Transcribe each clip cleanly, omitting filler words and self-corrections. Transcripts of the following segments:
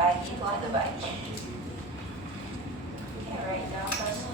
bagi tu ada bagi. Okay, write down first.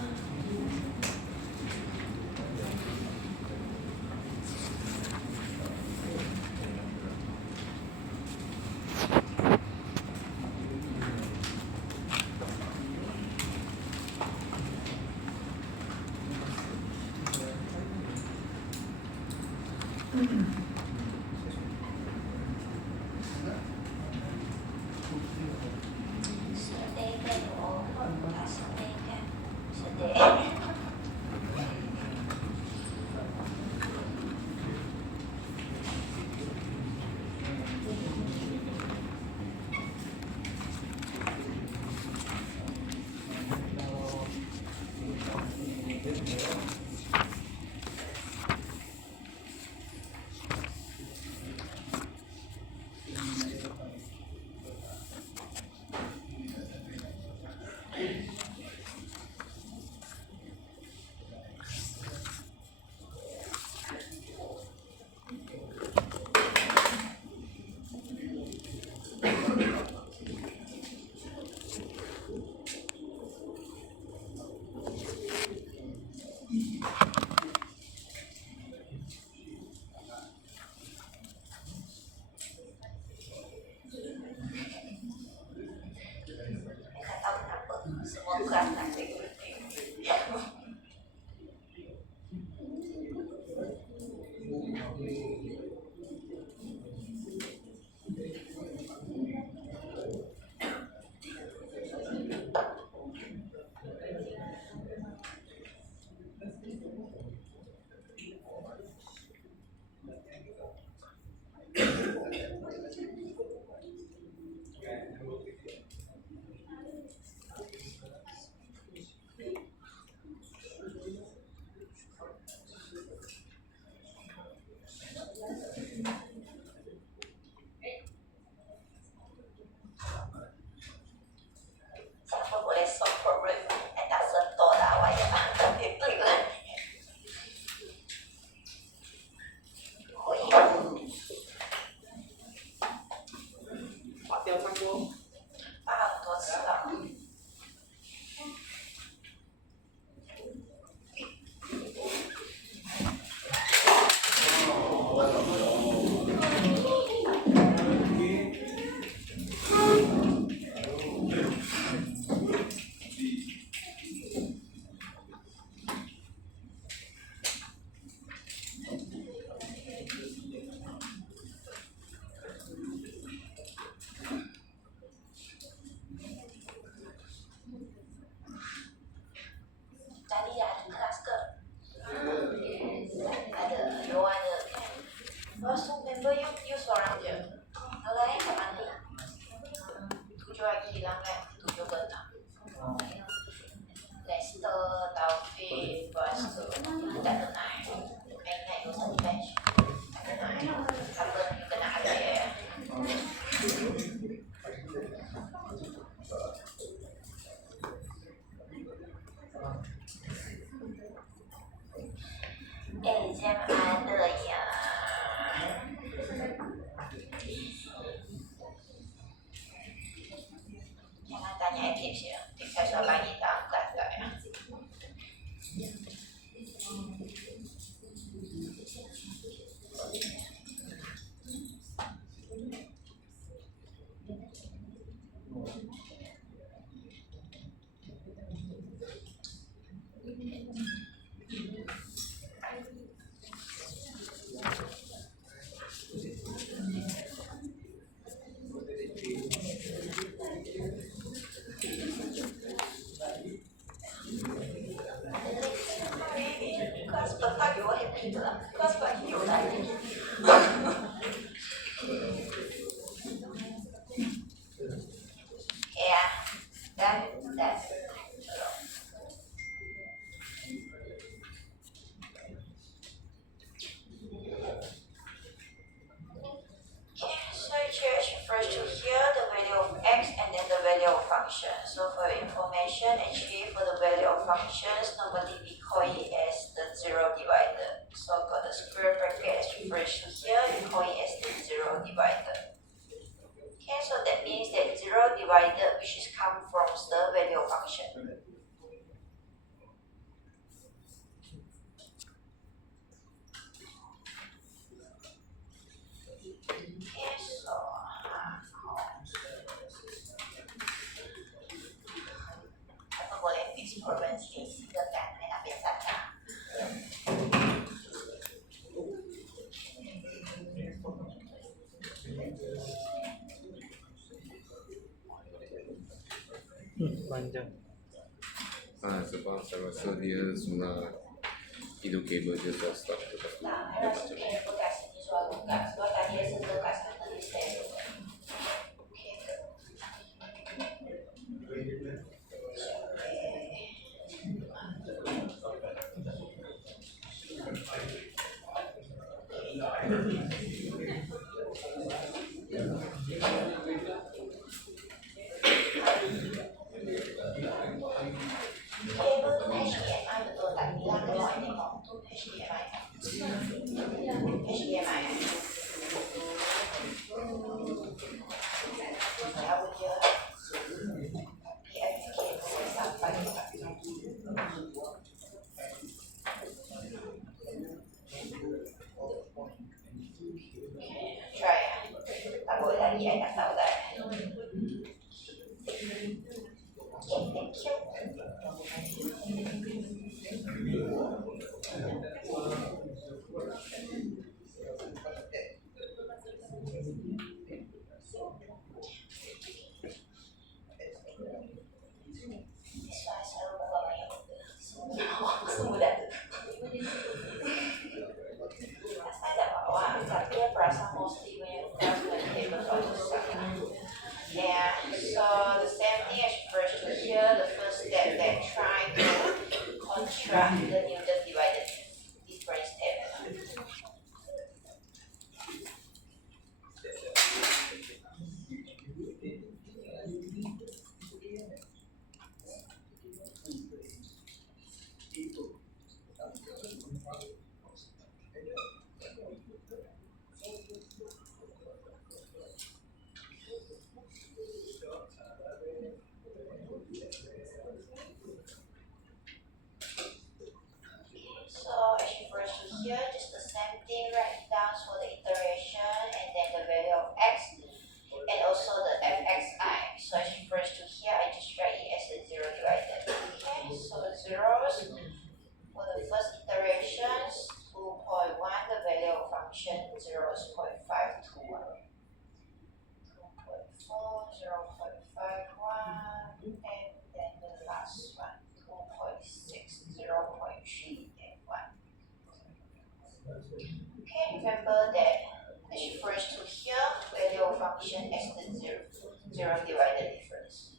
Siapa boleh solve problem? Tak sentuh dah awak ya. Dia klik lah. Faham tu sebab. Tadi ada kelas ke? Ada, dua ada. Lepas tu member you seorang je. Yang lain kat mana? 7 lagi hilang kan? 7 ke 6. Lester, Taufik, lepas tu tak kenal. Main naik tu satu batch. Tak kenal. Apa you kena ada ya? Exam ada ya. Jangan tanya tips ya. Tips saya soal lagi tak angkat tak ya. Kelas petang you happy tu lah. Kelas pagi you tak happy. Ya, dan. Refers to here the value of x and then the value of function. So for your information, actually for the value of functions, normally we call it as the zero divider. So got the square bracket as refers to here, we call it as the zero divider. Okay, so that means that zero divider divided which is come from the value function. Okay, so apa boleh fix probability dekat nak ambil saja. Panjang. Sebab saya rasa dia semua hidup kabel dia sudah start lepas tu Tak, dia harus macam kena kat sini soal buka sebab tadi saya sentuh kat sana di stand. Okay. Kabel tu HDMI betul tak? Bilang kalau ini mau tu HDMI. HDMI. Saya punya PX kabel sampai try ya. Tak boleh lagi, saya tak tahu dah. Okay, thank you. This one selalu bawa banyak benda. Semua dah tu. Saya dah bawa, tapi dia perasa mostly when cable bagus sangat. Yeah, so the same thing as first to here, the first step that try to construct the Newton divided different step. So as you first to here, just the same thing, write down for the iteration and then the value of x and also the fxi. So as you first to here, I just write it as the 0 divided. Okay, so zeros for the first iterations, 2.1, the value of function 0.521. 2.4, 0.51, and then the last one, 2.6, 0.3, and 1. Okay, remember that as you first to here, value of function as the 0 divided difference.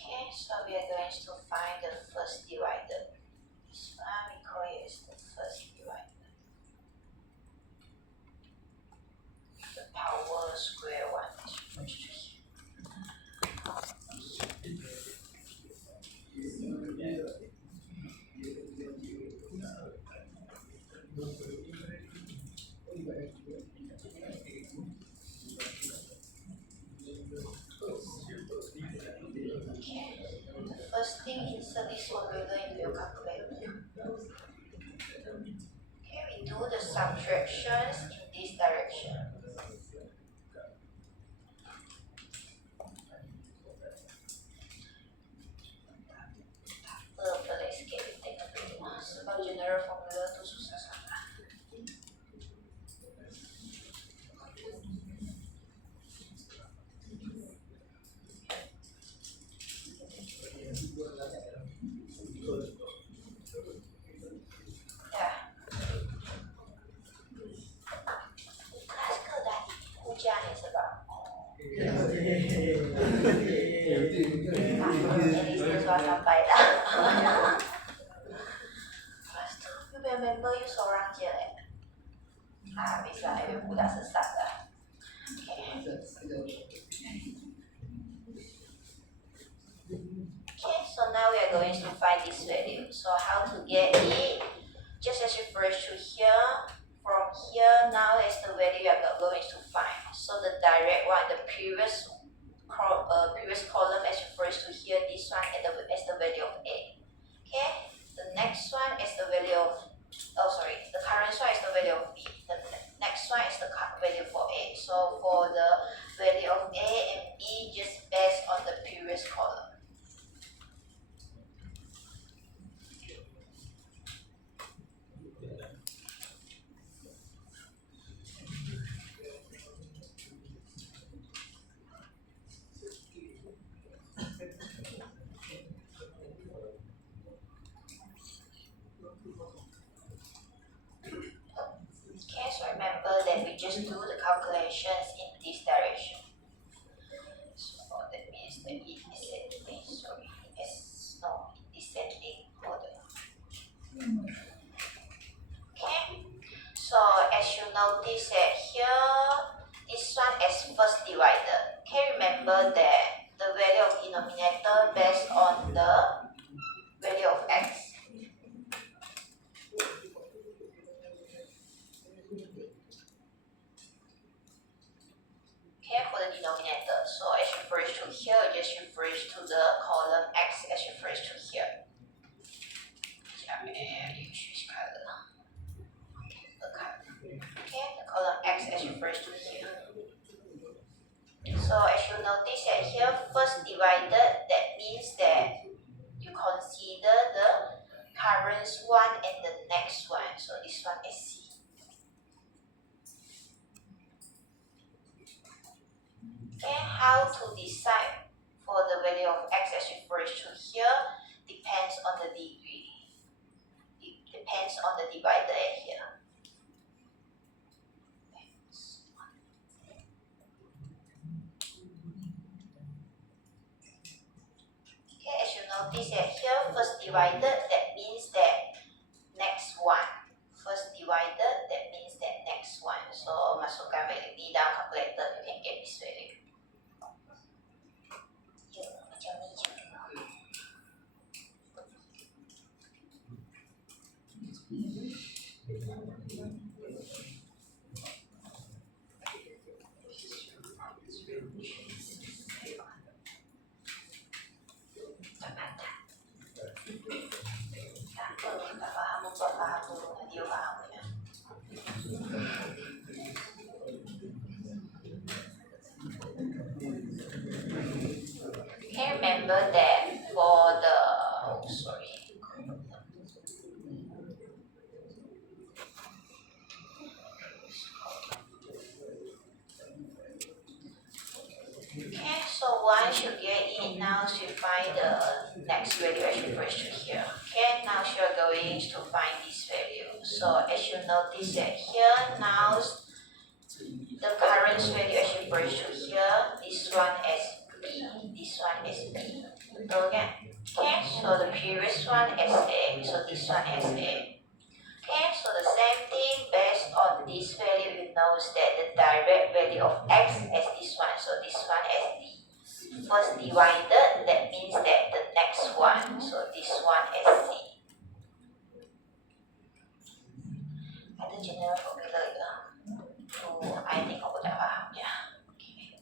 Okay, so we are going to find the first divided. This one we call it as the first divided. The power square one is first. Okay, the first thing insert this formula into your calculator. Okay, we do the subtractions in this direction. Boleh skip tengok dulu sebab general formula tu susah sangat. Jadi itu sampai dah. Lepas tu, you remember you seorang je habis lah, you budak sesat dah. Okay, so now we are going to find this value. So how to get it? Just as you first to here, from here now is the value you are going to find. So the direct one, the previous column as you first to here, this one is the value of A. Okay, the next one is the value of, the current one is the value of B. The next one is the value for A. So for the value of A and B, just based on the previous column. Remember that we just do the calculations in this direction. So that means that it is descending order. Okay. So as you notice that here, this one is first divided. Okay, remember that the value of denominator based on the value of x. For the denominator, so as refers to here, just refers to the column x as refers to here. You choose color. Okay, the column x as refers to here. So as you notice that here, first divided, that means that you consider the current one and the next one. So this one is C. Okay, how to decide for the value of x as refers to here depends on the degree. It depends on the divider here. Okay, as you notice that here, first divided, that means that next one. First divided, that means that next one. So masukkan value di dalam calculator, you can get this value. Okay, remember that for the Okay, so once you get it, now you find the next value as you first to here. Okay, now you are going to find this value. So as you notice that here, now the current value as you first to here, this one is B, this one is B. Okay, so the previous one is A, so this one is A. Okay, so the same thing based on this value, you know that the direct value of x is this one, so this one is D. First divided, that means that the next one, so this one is C. Ada general formula ke? I think aku dah faham ya. Okay.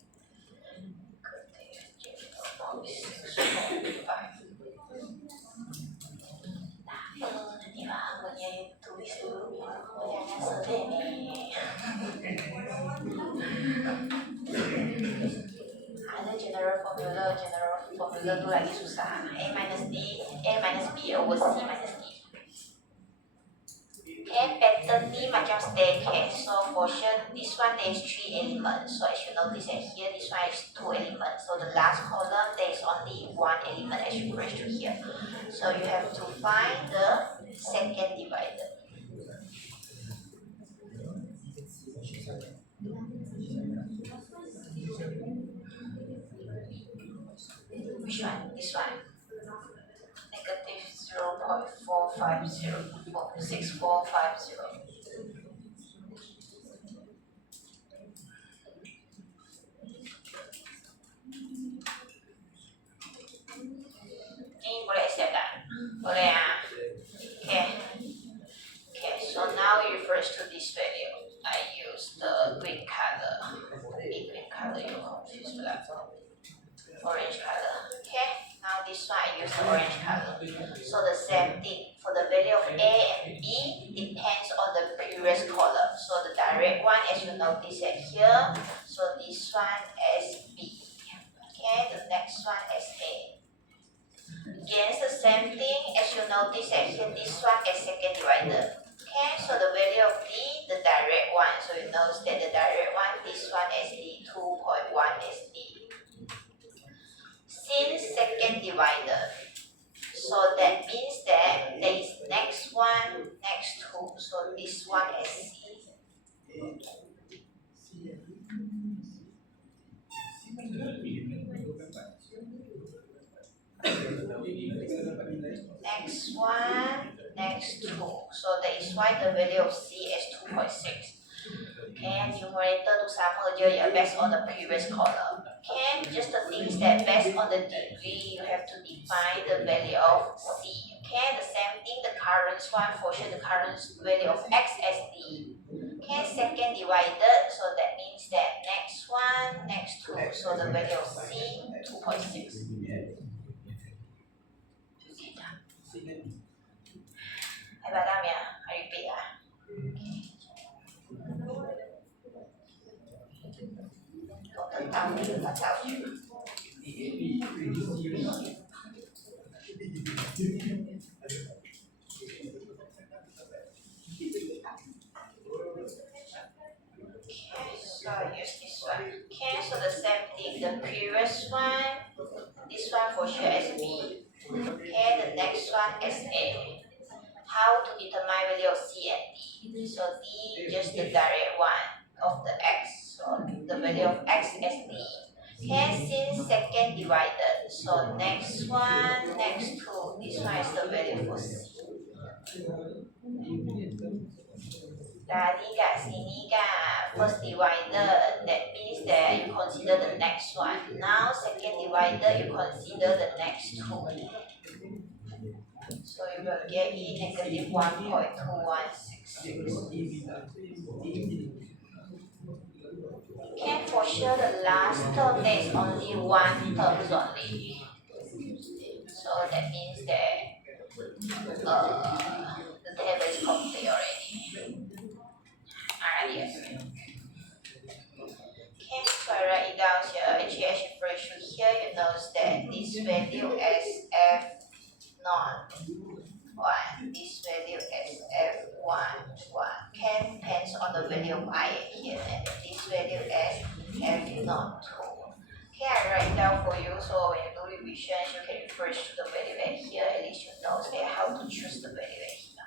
Nanti lah, punya tulis dulu. Jangan sedih nih. Ada general formula tu lagi susah. A minus B over C minus D. Okay, pattern ni macam staircase. So for sure, this one there is 3 elements. So as you notice that here, this one is 2 elements. So the last column there is only 1 element as you press to here. So you have to find the second divider. Which one? this one, negative 0.450, 6450. Ini boleh accept tak? Boleh ah. Okay, so now it refers to this value. I use the green color. Green color, you're confused with that. Orange color. Okay, now this one I use the orange color. So the same thing for the value of A and B depends on the previous column. So the direct one, as you notice it here. So this one as B. Okay, the next one as A. Again, the same thing as you notice it here. This one as second divisor. Okay, so the value of D, the direct one. So you know that the direct one, this one as D, 2.1 as D. Since second divisor, so that means that there is next one, next two. So this one as C. Next one, next two. So that is why the value of C is 2.6. Okay, numerator to sama je ya based on the previous column. Okay, just the things that based on the degree you have to define the value of C. Okay, the same thing the current one for sure the current value of X as D. Okay, second divided, so that means that next one, next two, so the value of C 2.6. Hai bạn ya, I repeat ah. Tahu ni tak tahu. So I use this one. Okay, so the same thing. The previous one, this one for sure as B. Okay, the next one as A. How to determine value of C and D? So D just the direct one of the X. So the value of X as D. Okay, since second divided, so next one, next two, this one is the value for C. Tadi kat sini kan first divided, that means that you consider the next one. Now second divided, you consider the next two. So you will get E negative 1.2166. Okay, for sure the last term there is only one term only. So that means that the table is complete already. Alright, yes. Okay, so I write it down here. Actually, as you first should here, you notice that this value as F not 1, this value as F1, 1. Can depends on the value of I here, and this value as F not 2. Okay, I write it down for you, so when you do revisions, you can refer to the value at here, at least you know how to choose the value at here.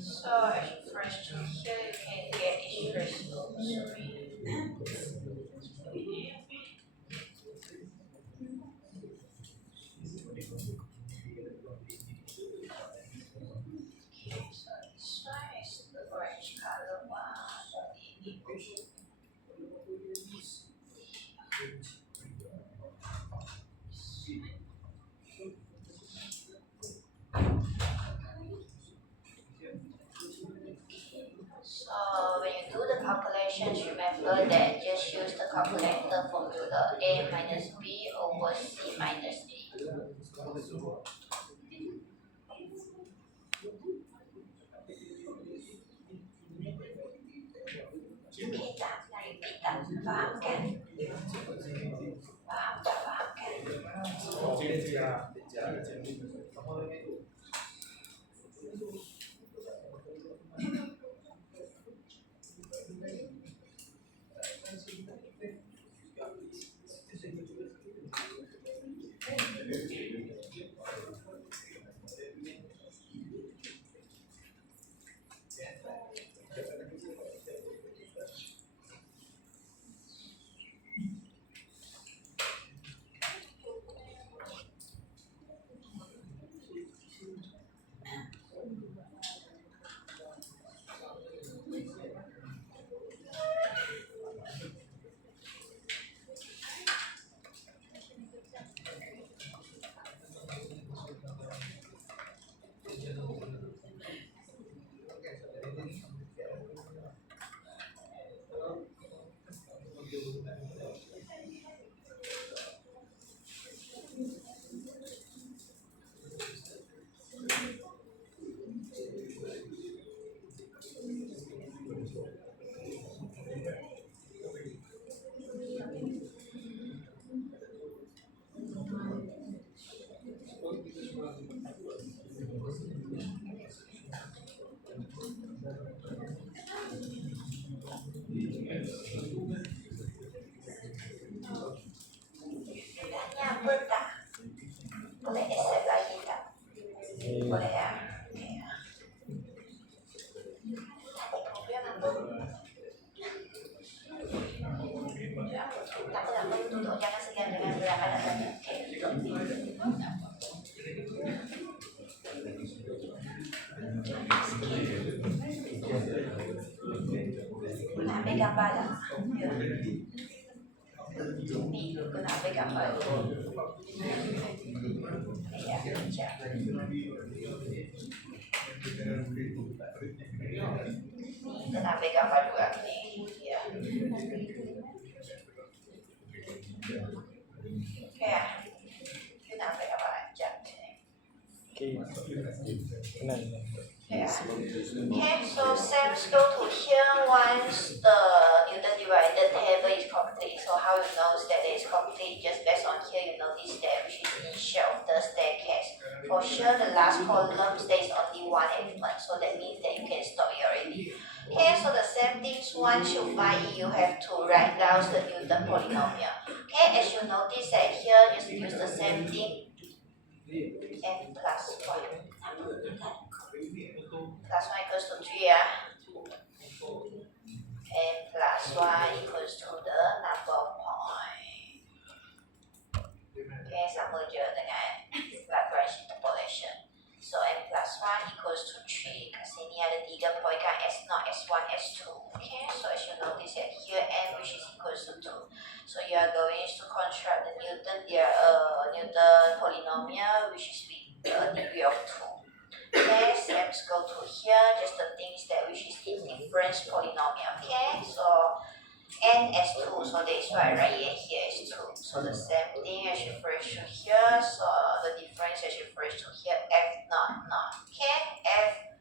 So as you first to here, you can get each first sorry. A minus B over C minus D. Kita repeat tak? Faham kan? Faham tak? Faham kan? Nyambung tak? Boleh accept lagi tak? Boleh ya? Okay. Tadi problem apa? Tak apa, tutup. Jangan segan dengan gerakan tadi. Nak ambil gambar tak? Ya. Ni, aku nak ambil gambar dulu. Ya, sekejap. Kita nak ambil gambar dua ni. Ya. Okay ya. Kita nak ambil gambar sekejap. Okay. Kenal. Yeah. Okay, so Sam's go to here once the Newton divided table is complete. So how you know that it is complete? Just based on here, you notice that which is initial of the staircase. For sure, the last column there is only one element, so that means that you can stop here already. Okay, so the same things once you find it, you have to write down the Newton polynomial. Okay, as you notice that here, just use the same thing. N plus 1. Plus 1 equals to 3 ya. N plus 1 equals to the number of point. Okay, sama je dengan Lagrange interpolation. So N plus 1 equals to 3. Kat sini ada 3 point kan, S0, S1, S2. Okay, so as you notice that here N which is equals to 2. So you are going to construct the Newton polynomial which is with a degree of 2. Okay, so let's go to here, just the things that which is indifference polynomial. Okay, so n as 2, so that is why I write it here is 2. So the same thing as refers to here, so the difference as refers to here, f not. Okay, f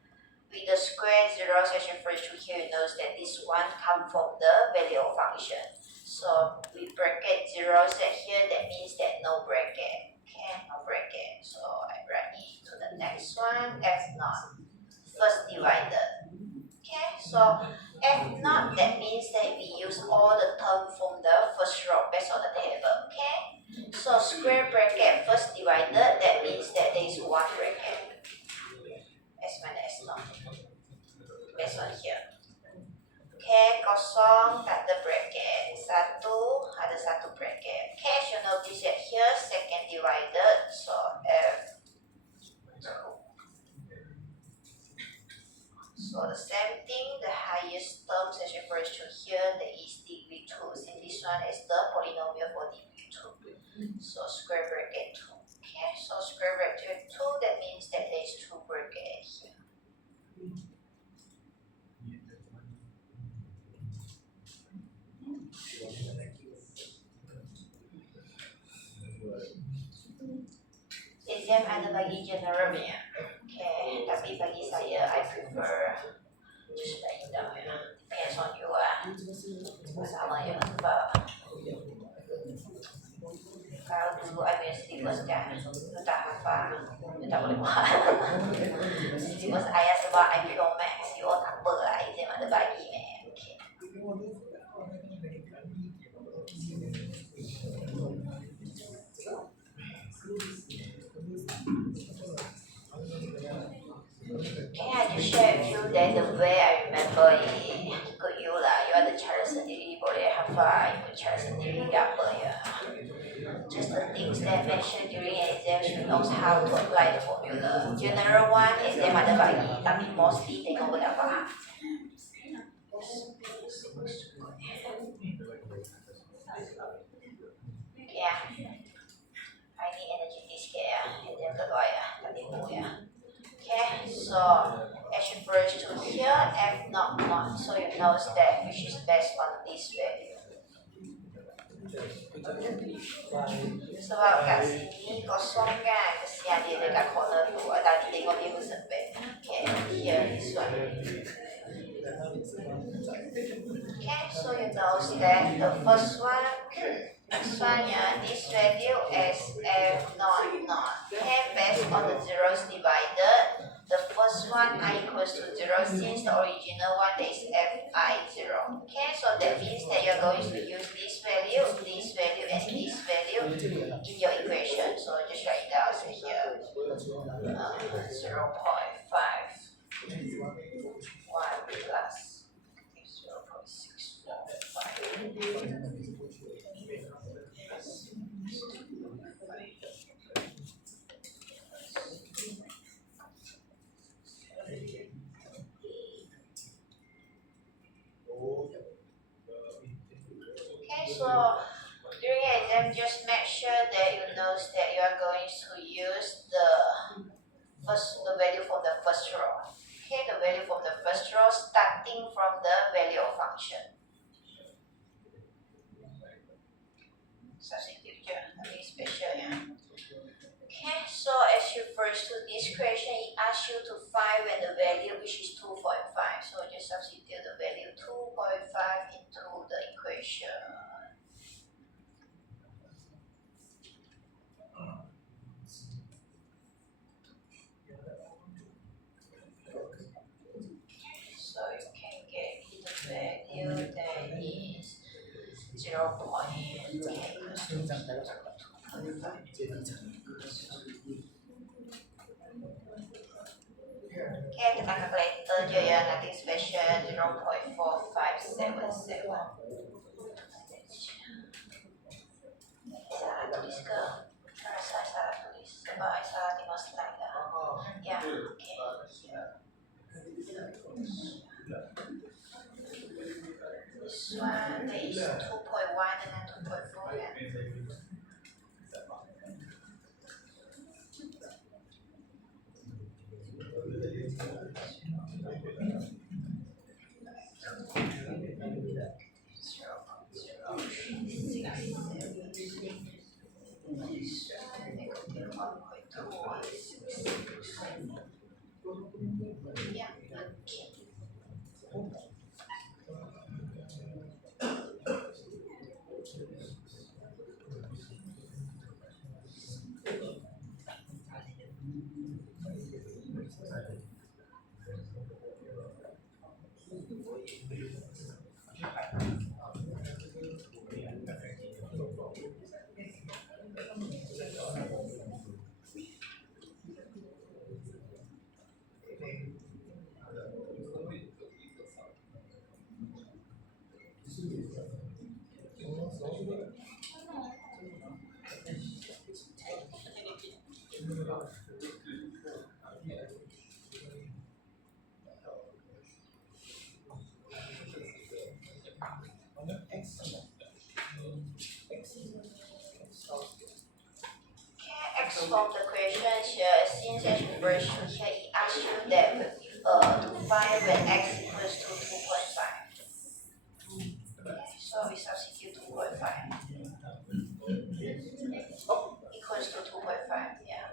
with the square zeros as refers to here, you notice that this one come from the value of function. So we bracket zeros at here, that means that no bracket. Okay, no bracket. So I write it to the next one, f naught, first divided. Okay, so f naught, that means that we use all the term from the first row based on the table. Okay, so square bracket first divided, that means that there is one bracket. S minus S naught based on here. Okay, kosong tak ada bracket, satu ada satu bracket. Okay, as you notice that here second divided, so f2. So the same thing, the highest terms as refers to here, there is degree 2. Since this one is the polynomial for degree 2. So square bracket 2. Okay, so square bracket 2, that means that there is 2 bracket here. exam ada bagi general ya. Okay, tapi bagi saya I prefer just write it down ya. Depends on you sama ya sebab kalau dulu I punya syllabus kan lu tak hafal lu tak boleh buat syllabus ayah sebab I pure maths you tak apa lah exam ada bagi okay. Can I just share with you that the way I remember ikut you lah, you ada cara sendiri boleh hafal, ikut cara sendiri tak apa ya. Just the things that mentioned during exam, you knows how to apply the formula. General one, exam ada bagi, tapi mostly tengok tak faham. Ya, I need energy disk ya, exam kedua ya, tadi ya. Okay, so I should bridge to here, F not, so you know that which is based on this value. Sebab kat sini kosong kan, kesian dia dekat corner tu, tadi tengok dia bersepit. Okay, here this one. Okay, so you know that the first one, next one ya, this value is F not. Okay, based on the zeros divided, the first one I equals to 0 since the original one is Fi 0. Okay, so that means that you're going to use this value, and this value in your equation. So just write it down here. 0.5 1 plus 0.645. Okay, so during exam, just make sure that you know that you are going to use the value from the first row. Okay, the value from the first row starting from the value of function. Substitute nothing special yeah. Okay, so as you first do this question, it asks you to find when the value which is 2.5. So just substitute the value 2.5 into the equation. So you can get the value that is 0.8 equals to 2.5. Okay, kita calculator je ya, nothing special, 0.4577. Salah tulis ke? Rasa salah tulis, sebab I salah tengok slide lah. Ya, okay. This one, there is 2.1 and then 2.4 ya. From the question here, since as you first here, it asks you that to find when x equals to 2.5. So we substitute 2.5 equals to 2.5. Yeah.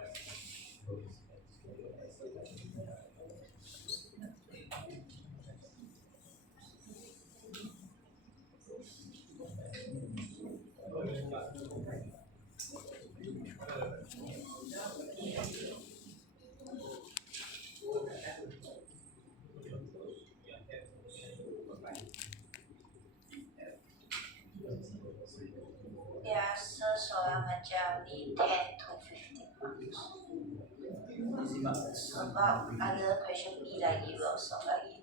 majority 10 to 15 marks. About other question B lagi also lagi.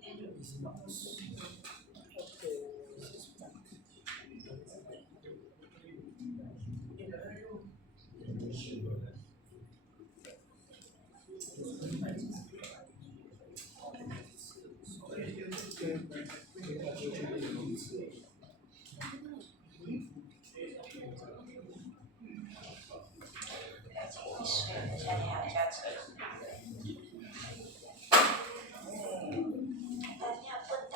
水，夏天还要加车。大家不打。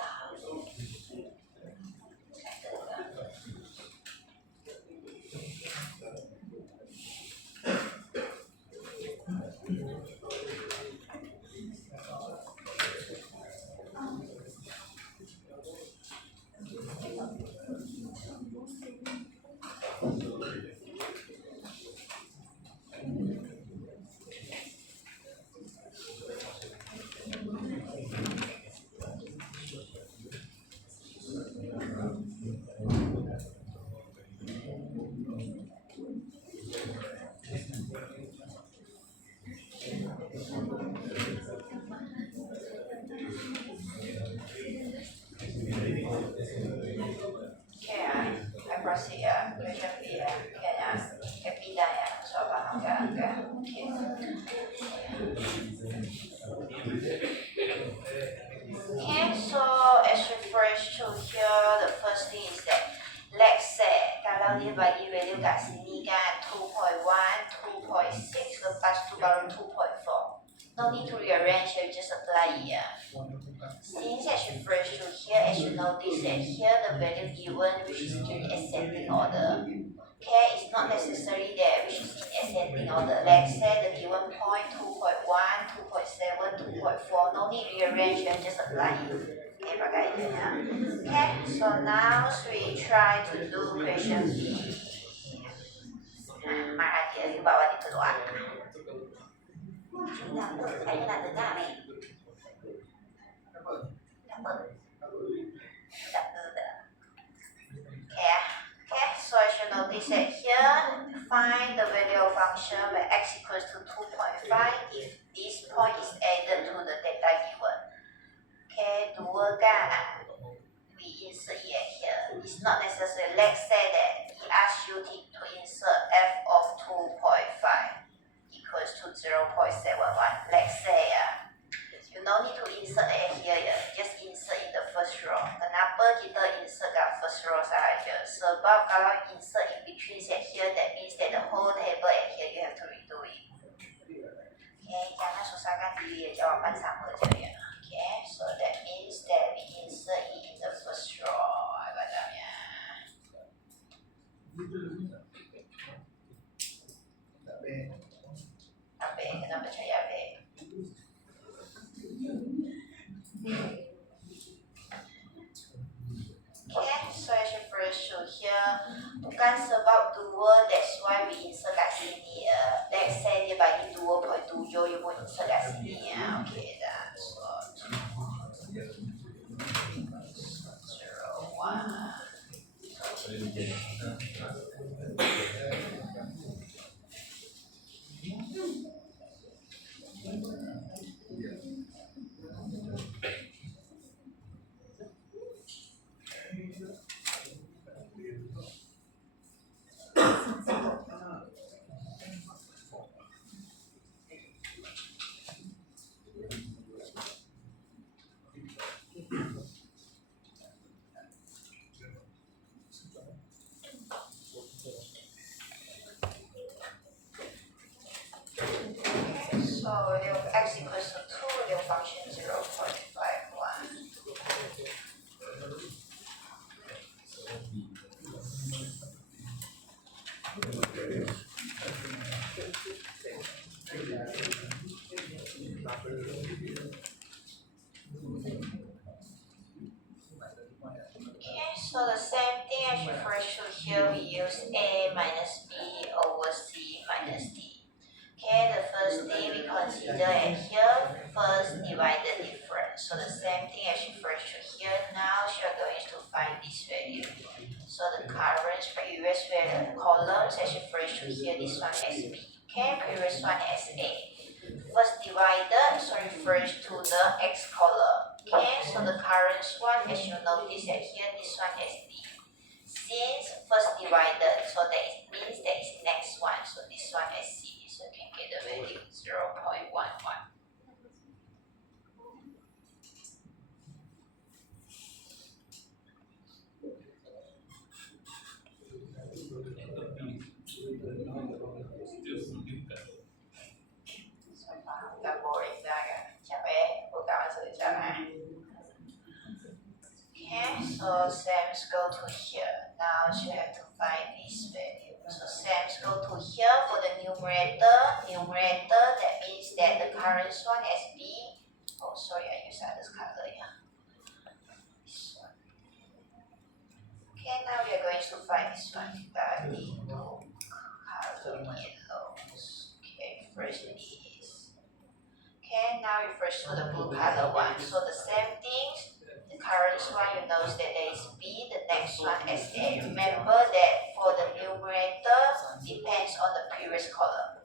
Proceed ya, question B ya, kayaknya pilihan ya, coba enggak, oke. Okay, so as refers to here, the first thing is that let's say kalau dia bagi value kat sini kan 2.1, 2.6 lepas tu baru 2.4. No need to rearrange, you just apply here. Since as refers to here, as you notice that here the value given which is in ascending order. Okay, it's not necessary that which is in ascending order. Let's say the given point 2.1, 2.7, 2.4. No need rearrange and just apply it. Okay, pakai je ya. Okay, so now we try to do question B. Marah dia di bawah di kedua. Kayaknya nak dengar ni. Okay, so I should notice that here, find the value of function where x equals to 2.5 if this point is added to the data given. Okay, dua kan, we insert here. It's not necessary. Let's say that he asks you to insert f of 2.5 equals to 0.71. Let's say you don't need to insert a here, just insert in the first row. Kenapa kita insert kat first row sahaja? Sebab kalau insert in between here, that means that the whole table here you have to redo it. Okay, jangan susahkan diri, jawapan sama je ya. Okay, so that means that we insert it in the first row. Agaknya. Abe, kenapa cari abe? Okay, so as you first show here, bukan sebab dua, that's why we insert kat sini. Let's say dia bagi 2.7, you pun insert kat sini ya. Okay, dah. So 0.1. So value of x equals to 2, value of function 0.51. Okay, so the same thing as you first show here, we use a minus b over c minus d. Okay, the first thing we consider here, first divided difference. So the same thing as you first show here, now you are going to find this value. So the current previous previous columns as you first to here this one as B. Okay, previous one as A. First divided, so refers to the X column. Okay, so the current one, as you notice that here, this one as D. Since first divided, so that means that is next one, so this one as C. So you can get the value 0.11. Agak boring dah kan? Capek, buka masuk jalan. Okay, so Sam's go to here. Now you have to find this value. So Sam's go to here for the numerator. Numerator, that means that the current one as B. Oh, sorry, I used this color, yeah. This one. Okay, now we are going to find this one. That need to color yellows. Okay, first is. Okay, now refers to the blue color one. So the same things. The current one, you know that there is B, the next one is A. Remember that for the numerator, depends on the previous column.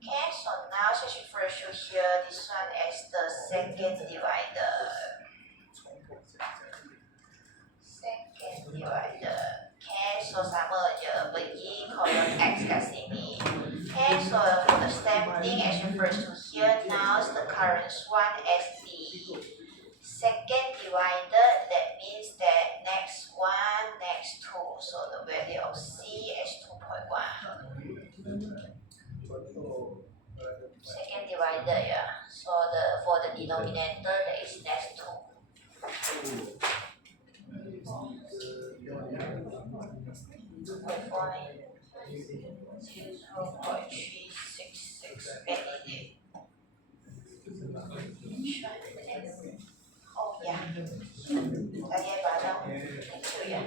Okay, so now so you first should here this one as the second divider. Second divider. Okay, so sama aja bagi column X kat sini. Okay, so for the same thing as you first to here, now the current one as B. Second divided, that means that next one, next 2. So the value of C is 2.1. Second divided, yeah. So for the denominator, that is next 2. 0.36688. Oh yeah. Tadi apa dong? Itu ya.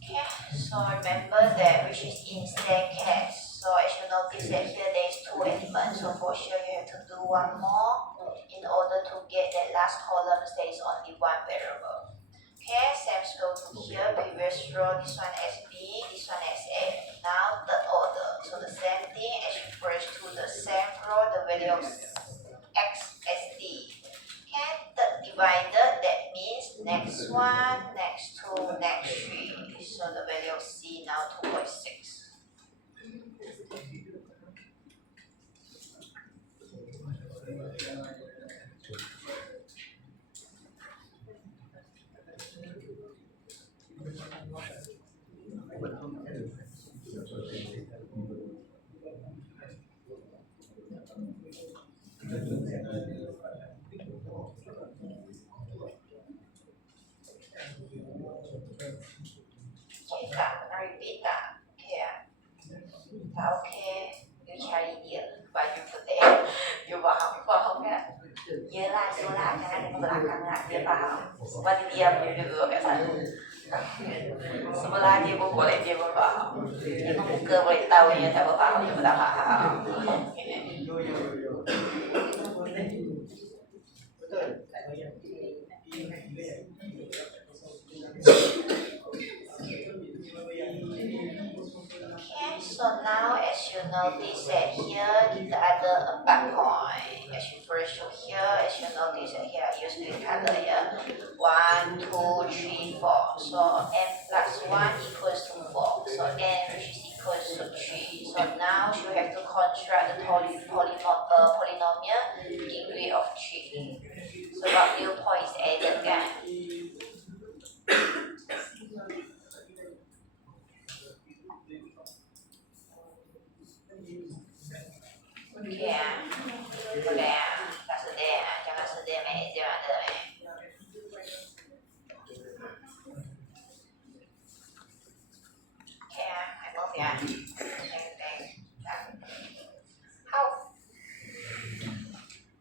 Okay, so remember that which is in staircase. So as you notice that here there is 2 elements. So for sure you have to do one more in order to get that last column. There is only one variable. Okay, Sam's go to here. Previous row, this one as B, this one as A. Now third order. So the same thing as you first to the same row, the value of X as D. Okay, third divided, that means next one, next 2, next 3. So the value of C now 2.6. Okay, Kak, repeat Kak. Okay ya. Kak, okay. You cari dia baju putih. You faham kan? Yelah, solah jangan di belakang lah. Dia faham. Sebab dia diam dulu kat sana. Sebelah dia pun boleh dia pun faham. Tengok muka boleh tahu dia tak faham, dia pun tak faham. Okay, so now as you notice that here kita ada 4 point. As you first show here, as you notice that here I use green color ya. 1, 2, 3, 4. So n plus 1 equals to 4. So n which is equals to 3. So now you have to construct the polynomial degree of 3. So what new point is added kan? Okay ya, boleh ya, tak sedih ya, jangan sedih main je ada ya. Okay ya, I move ya. How?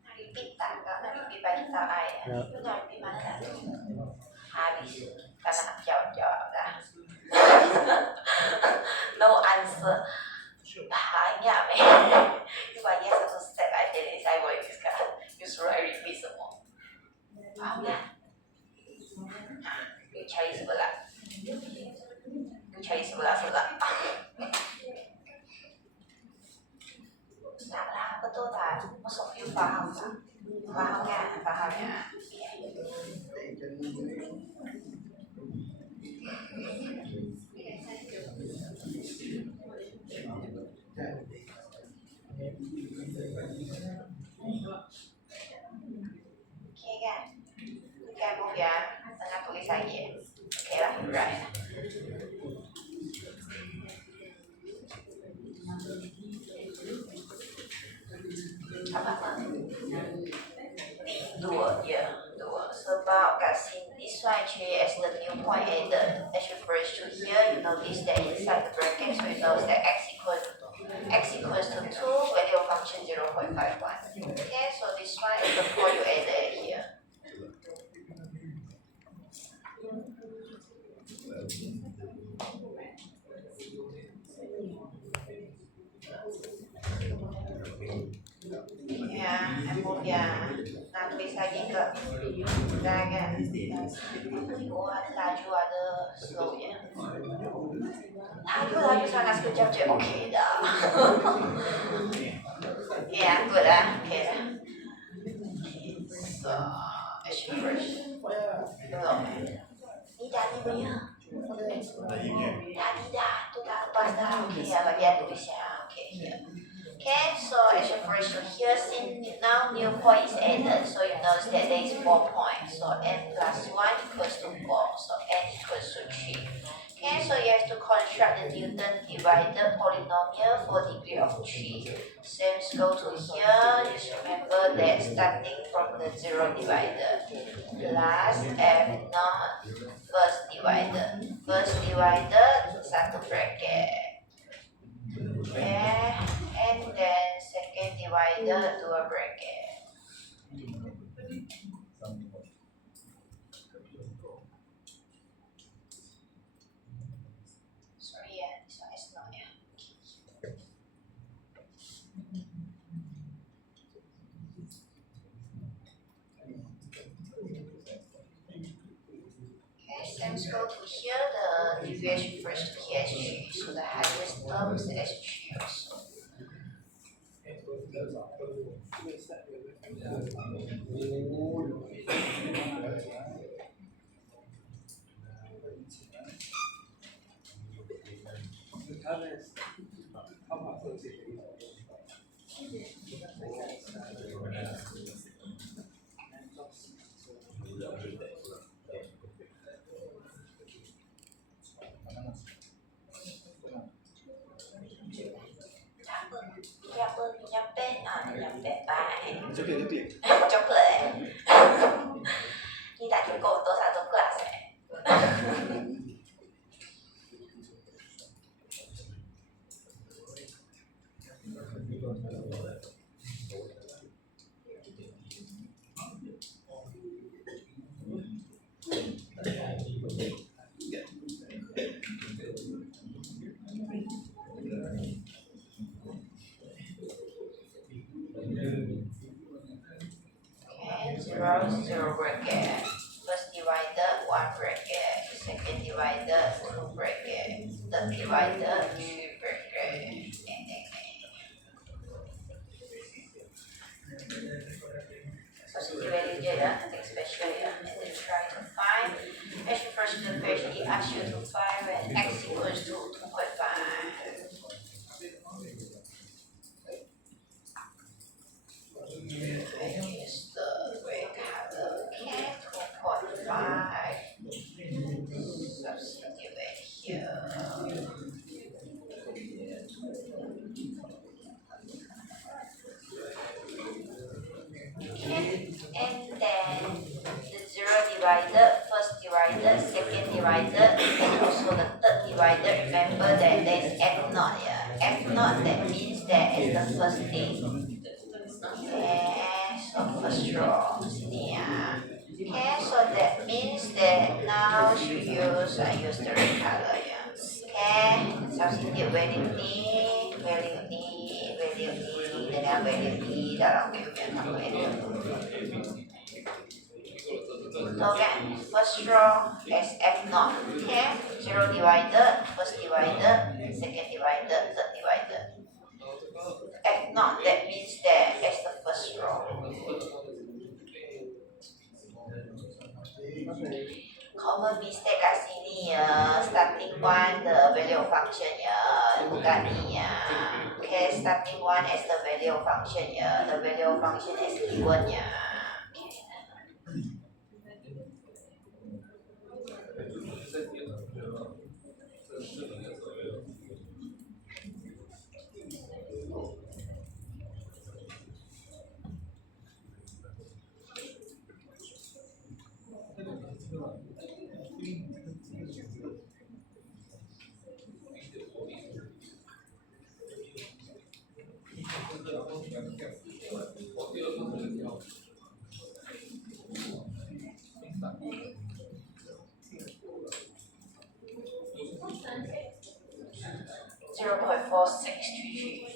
Repeat tak? Nak repeat bagi tak I? You nak repeat mana tak? cari sebelah. Cari sebelah-sebelah. Tak lah, betul tak? Most of you faham tak? Faham kan? Faham ya? Okay kan? Okay, move ya. Tengah tulis lagi. Okay lah, right. Apa? Dua, ya, dua. Sebab kat sini, this one actually as the new point added, as refers to here, you notice that inside the bracket, so you know that x equals to 2, value of function 0.51. Okay, so this one is the point you added here. Ya, move ya. Nah, tulis lagi ke jangan. Wah, laju ada slow ya. Laju sangat sekejap je. Okay dah. Ya, good lah. Okay dah. So, actually first. Belum. Ni tadi punya. Tadi dah. Tu dah lepas dah. Okay ya, bagian tulis ya. Okay, here. Okay, so actually first so here since now new point is added, so you notice that there is 4 points. So n plus 1 equals to 4, so n equals to 3. Okay, so you have to construct the Newton divided polynomial for degree of 3. Same go to here, just remember that starting from the 0 divided plus f naught first divided. First divided, satu bracket. Okay, and then second divided to a bracket. Sorry yeah, this one is not yeah. Okay, same go to here, the deviation refers to here as 3, so the highest term is S3 also. Minyak pen, baik. Coklat. Ni tak cukup untuk satu kelas Zero, zero bracket. First divided, 1 bracket. Second divided, 2 bracket. Third divided, 3 bracket. Substitute value je ya, nothing special ya. And then try to find. Actually, first the question it asks you to find when x equals to 2.5. Use the gray color. Okay, 2.5. Substitute it here. Okay, and then the 0 divided, first divided, second divided, and also the third divided. Remember that there is f naught here. F naught, that means that is the first thing. Okay, so first row, sini ya. Okay, so that means that now should use the red color ya. Okay, substitute value ni dengan value ni dalam value yang sama ini. So again, first row is F0. Okay? 0 divided, first divided, second divided, third divided. F0, that means there is the first row. Common mistake kat sini ya, starting one the value of function ya, bukan ni ya. Okay, starting one as the value of function ya, the value of function is given ya. Zero point 4633.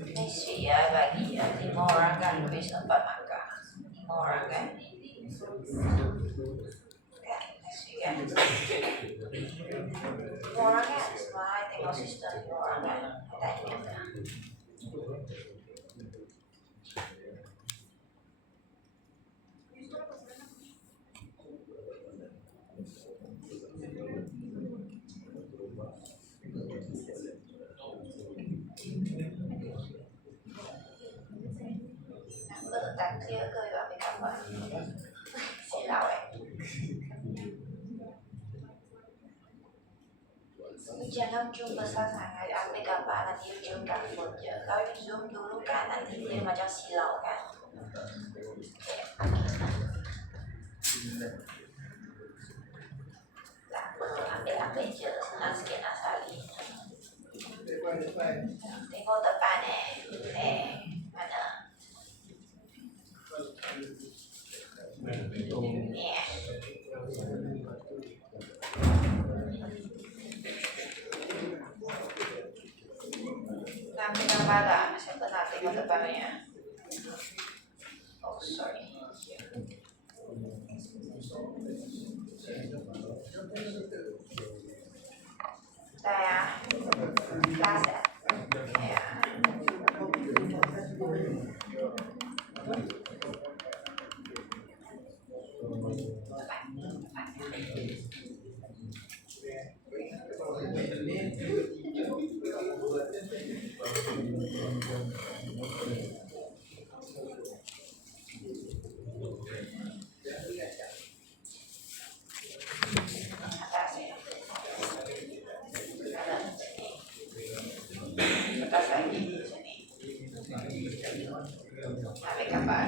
Next week ya bagi ya 5 orang kan kuis 4 markah. 5 orang kan. Kan next week kan. 5 orang kan semua tengok sistem 5 orang kan. Tak ingat dah. Aku tak clear ke you ambil gambar. Silau Jangan zoom besar sangat, ambil gambar nanti zoom kat phone je. Kalau you zoom dulu kan nanti dia macam silau kan. Ambil je, senang sikit nak salin. Tengok depan mana? Ambil gambar tak? Siapa nak tengok depannya? Oh, sorry. Dah ya? Last ya? Ya. Atas lagi sini. Ambil gambar.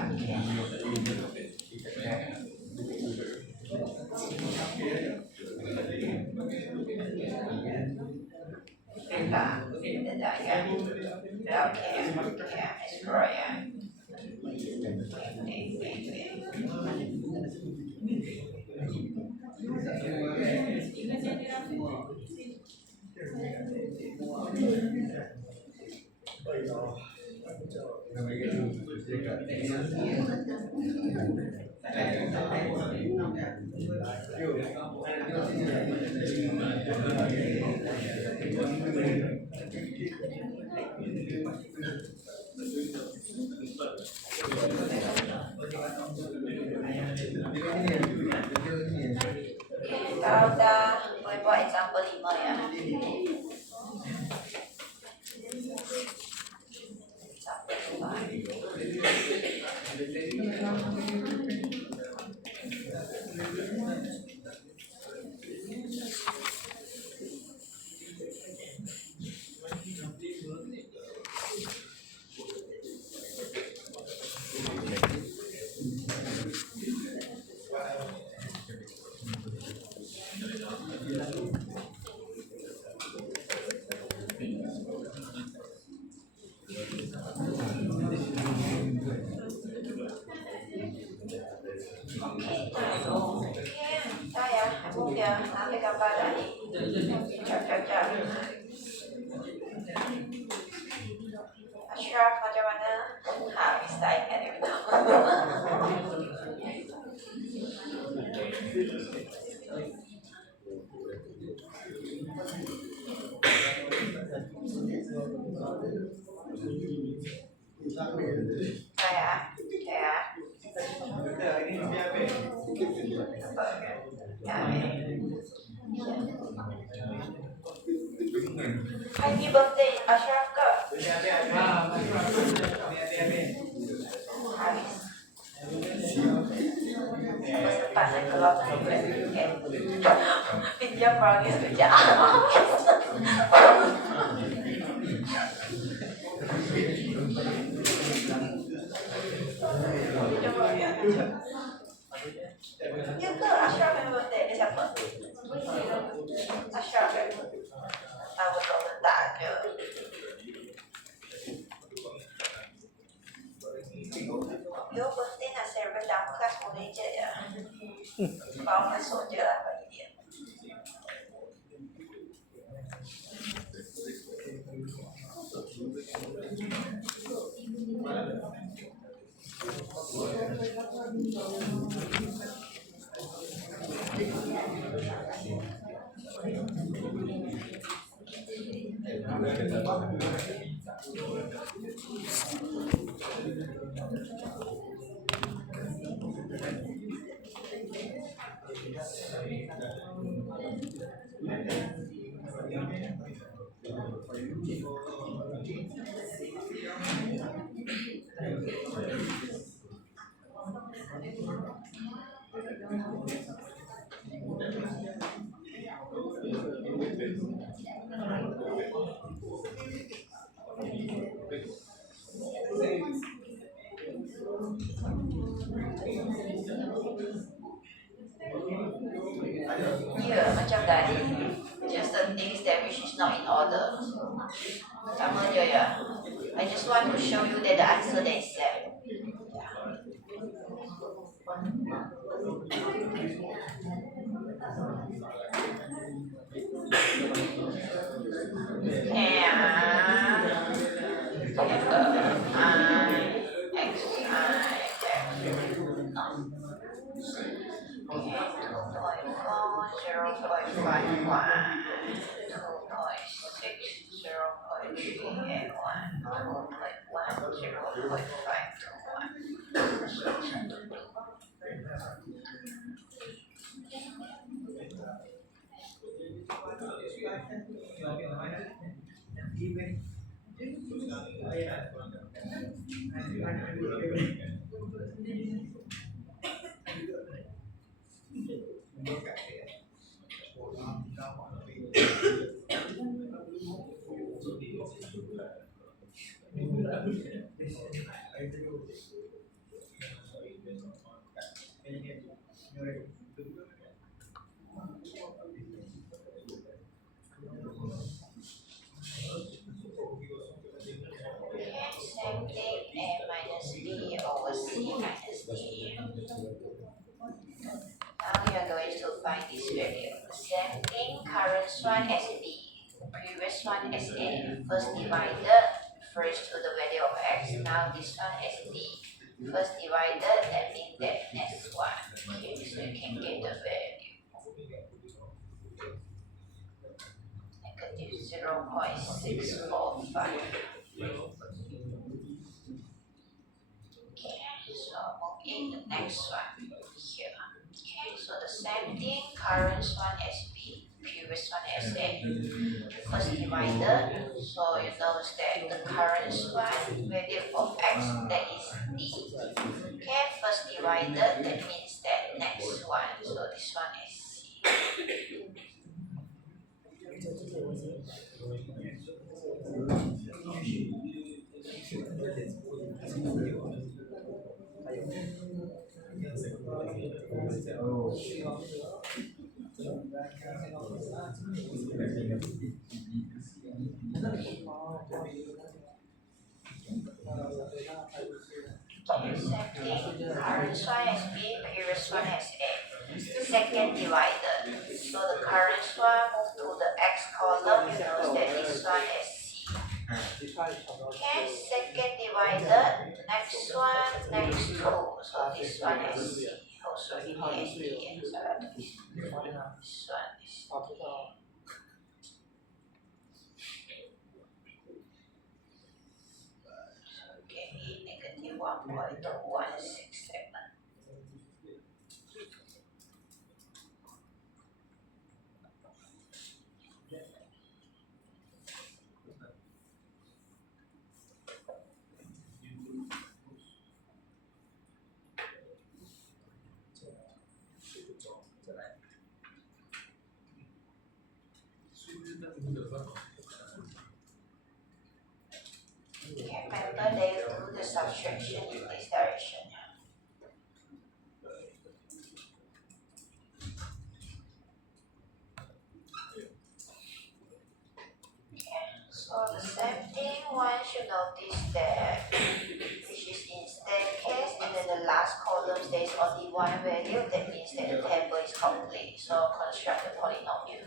Dah ya. Dah okey. Ya, explore ya. Kalau dah boleh buat example 5 ya. Dah ya, aku ya ambil gambar tadi. Jap. Ashraf macam mana? Habis tak ingat dia betul. Happy birthday Ashraf ke? Habis. Sempat saya keluar dari dia pergi kerja. Ya ke Ashraf yang birthday dia siapa? Ashraf kan? Tahu betul tak ada. Dia birthday nak celebrate dalam kelas boleh je ya. Bawa masuk je lah bagi dia. Ya, macam tadi. Just the things that which is not in order. Sama je ya. I just want to show you that the answer that is set. Same thing, A minus B over C minus D. Now we are going to find this value. Same thing, current one as B. Previous next one as A. First divided refers to the value of x. Now this one as D. First divided, that means that next one. Okay, so you can get the value. Negative 0.645. Okay, so moving the next one here. Okay, so the same thing, current one as B, previous one as A. First divided, so you notice that the current one, value of x, that is D. Okay, first divided, that means that next one, so this one is C. Same thing, current one as B, previous one as A. Second divided, so the current one move to the x column, you know that this one is C. Okay, second divided, next one, next two, so this one is C. Also here is D, so this one is D. Okay, negative 1.2167. Okay, remember they do the subtraction in this direction. Okay, so the same thing, one should notice that which is in staircase, and then the last column there is only one value, that means that the table is complete. So construct the polynomial.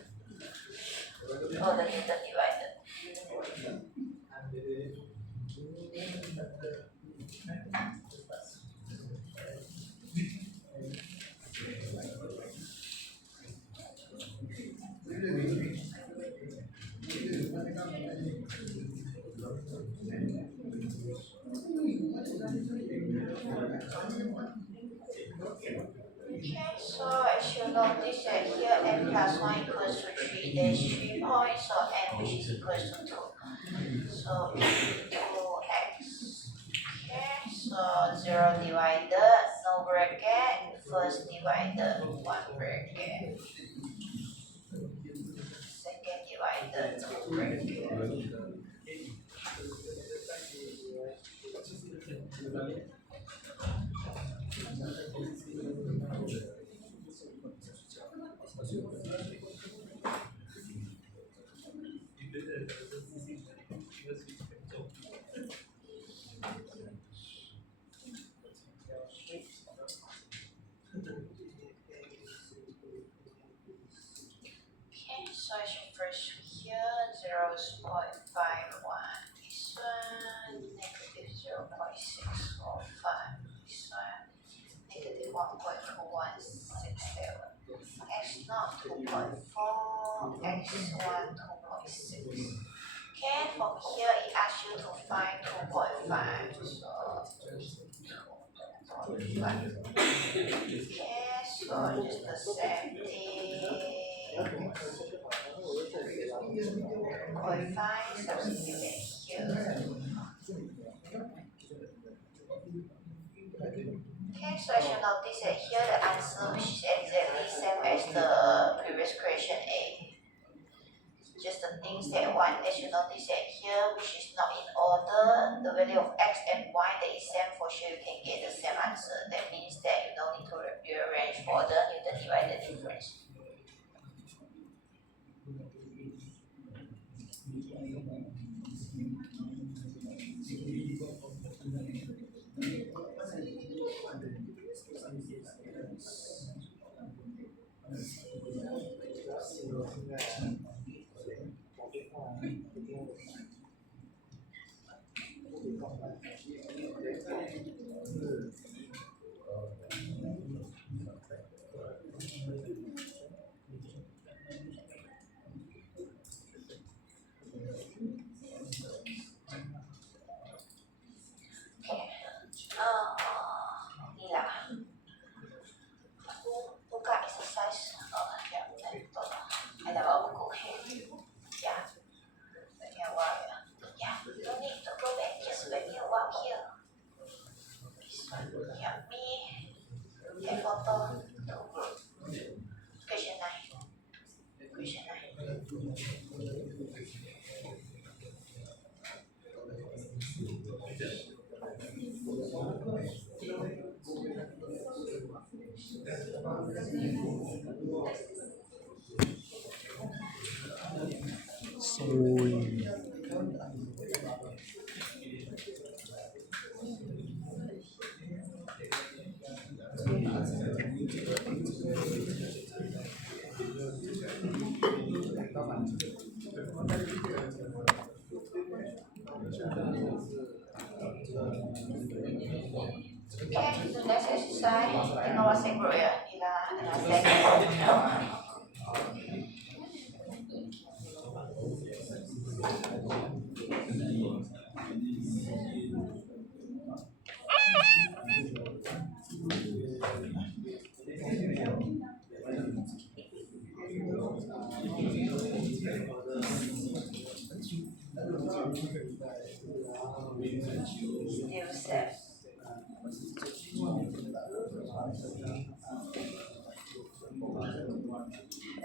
Or the Newton divided. Okay, so as you notice that here n plus 1 equals to 3, there is 3 points, so n which is equals to 2. So 2x. Okay, so 0 divided, no bracket, first divided, 1 bracket. Second divided, no bracket. Okay, so I should first here 0.51. This one negative 0.645. This one negative 1.2167. X naught 2.4, x1 2.6. Okay, from here it asks you to find 2.5. So 2.5. Okay, so just the same thing. 2.5, substitute it here. Okay, so I should notice that here the answer which is exactly same as the previous question A. Just the things that one that you notice that here which is not in order, the value of x and y that is same, for sure you can get the same answer. That means that you don't need to rearrange for the Newton divided difference. Ni lah. Buka exercise. Ya, betul. Ada bawa buku. Ya. Bagi awak ya. Ya, no need to go back. Just bagi awak here. Ya, me. Take photo. To group. Question 9. Question 9. Xôi. Okay, the next exercise, tinggal wasik bro ya, dengan set. Still set.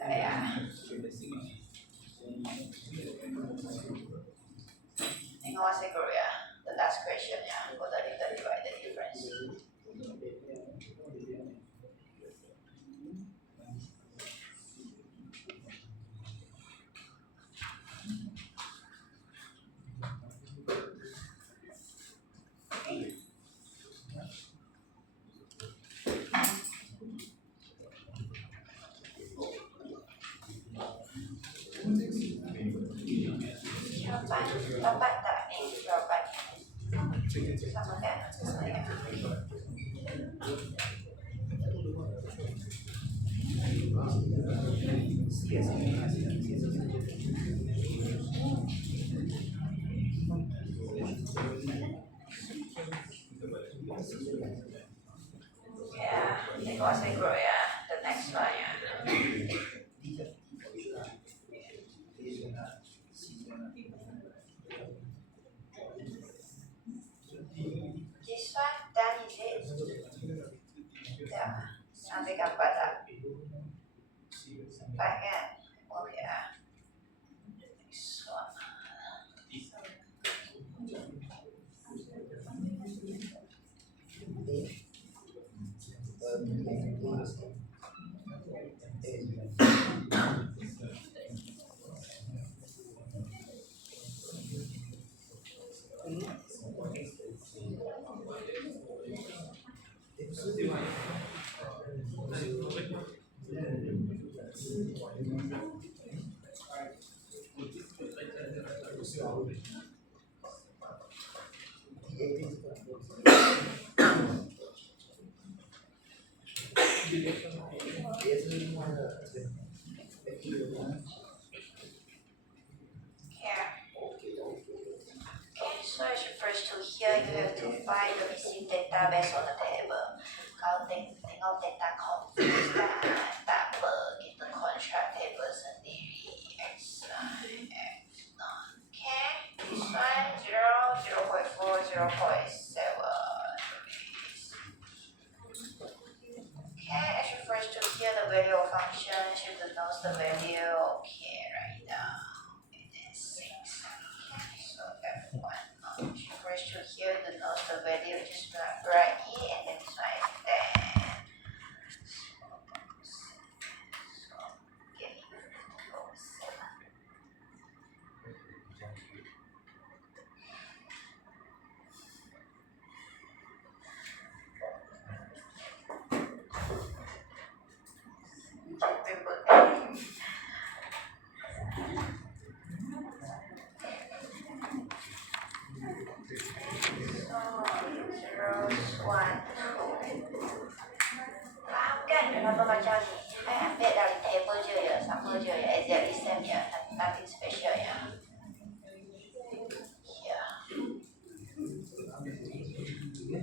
Ya. Tinggal wasik bro ya, the last question ya, for the little divided difference. Dapat tak ni jawapannya? Sama kan? Ya. Ya, tinggal wasik bro ya, the next one ya. This one done is it? Ya, sampai kapan tak? Sampai kan? Oh ya. Next one. Okay, so as you first to here, you have to find the missing data based on the table. Kalau tengok data confused kan, tak apa, kita contract table sendiri. X9, X9. Okay, this one 0, 0.4, 0.7. Okay, as you first to here, the value of function should knows the value. Okay, right now it is 6. Okay, so F1. First to here, the knows the value just write E, and then this one is 10. So get it.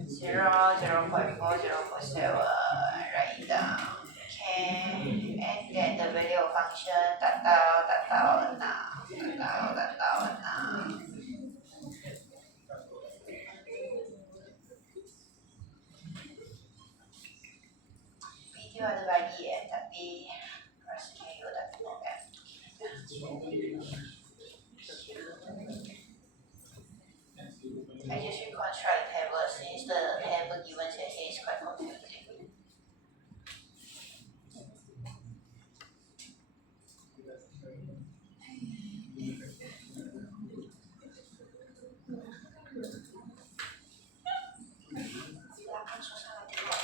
Zero, 0.4, 0.7, write it down. Okay, and get the value of function, now. B divided by EN, tapi rasanya you tak tahu kan. I just reconstruct the table since the table given here is quite confusing. Silakan suasana table.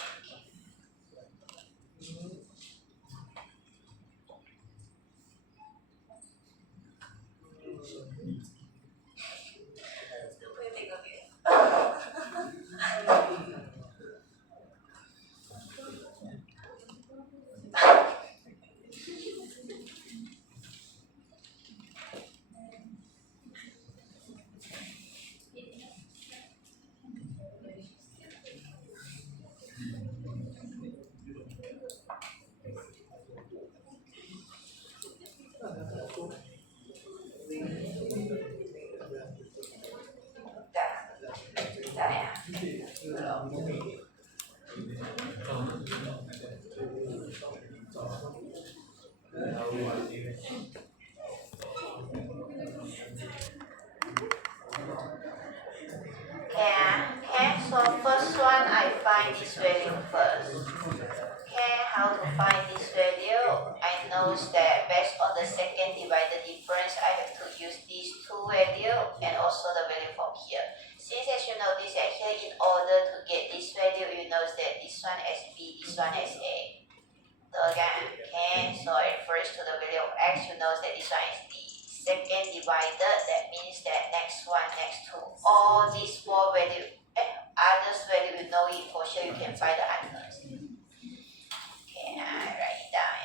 Apa yang pegang dia? Dah ya. Belum. Okay, so first one I find this value first. Okay, how to find this value? I know that based on the second divided difference, I have to use these two value and also the value from here. Since as you notice that here, in order to get this value, you know that this one as B, this one as A. So again, okay, so it refers to the value of X, you know that this one is D. Second divided, that means that next one next to all these four value, others value you know it for sure, you can find the unknowns. Okay, I write it down.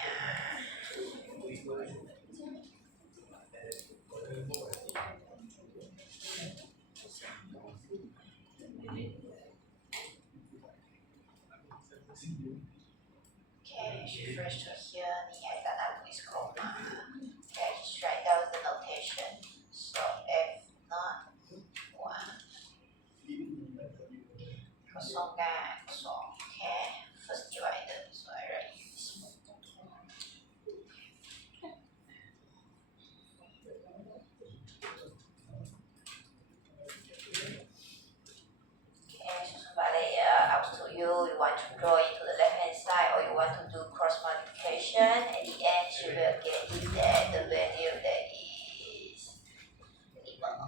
Okay, she refers to here, ni I tak nak tulis comma. Okay, just write down the notation. So F not 1. Kosongan, so okay, first divided, so I write this one. Okay, so balik ya, up to you. You want to draw into the left hand side or you want to do cross multiplication. At the end, you will get that the value that is 5.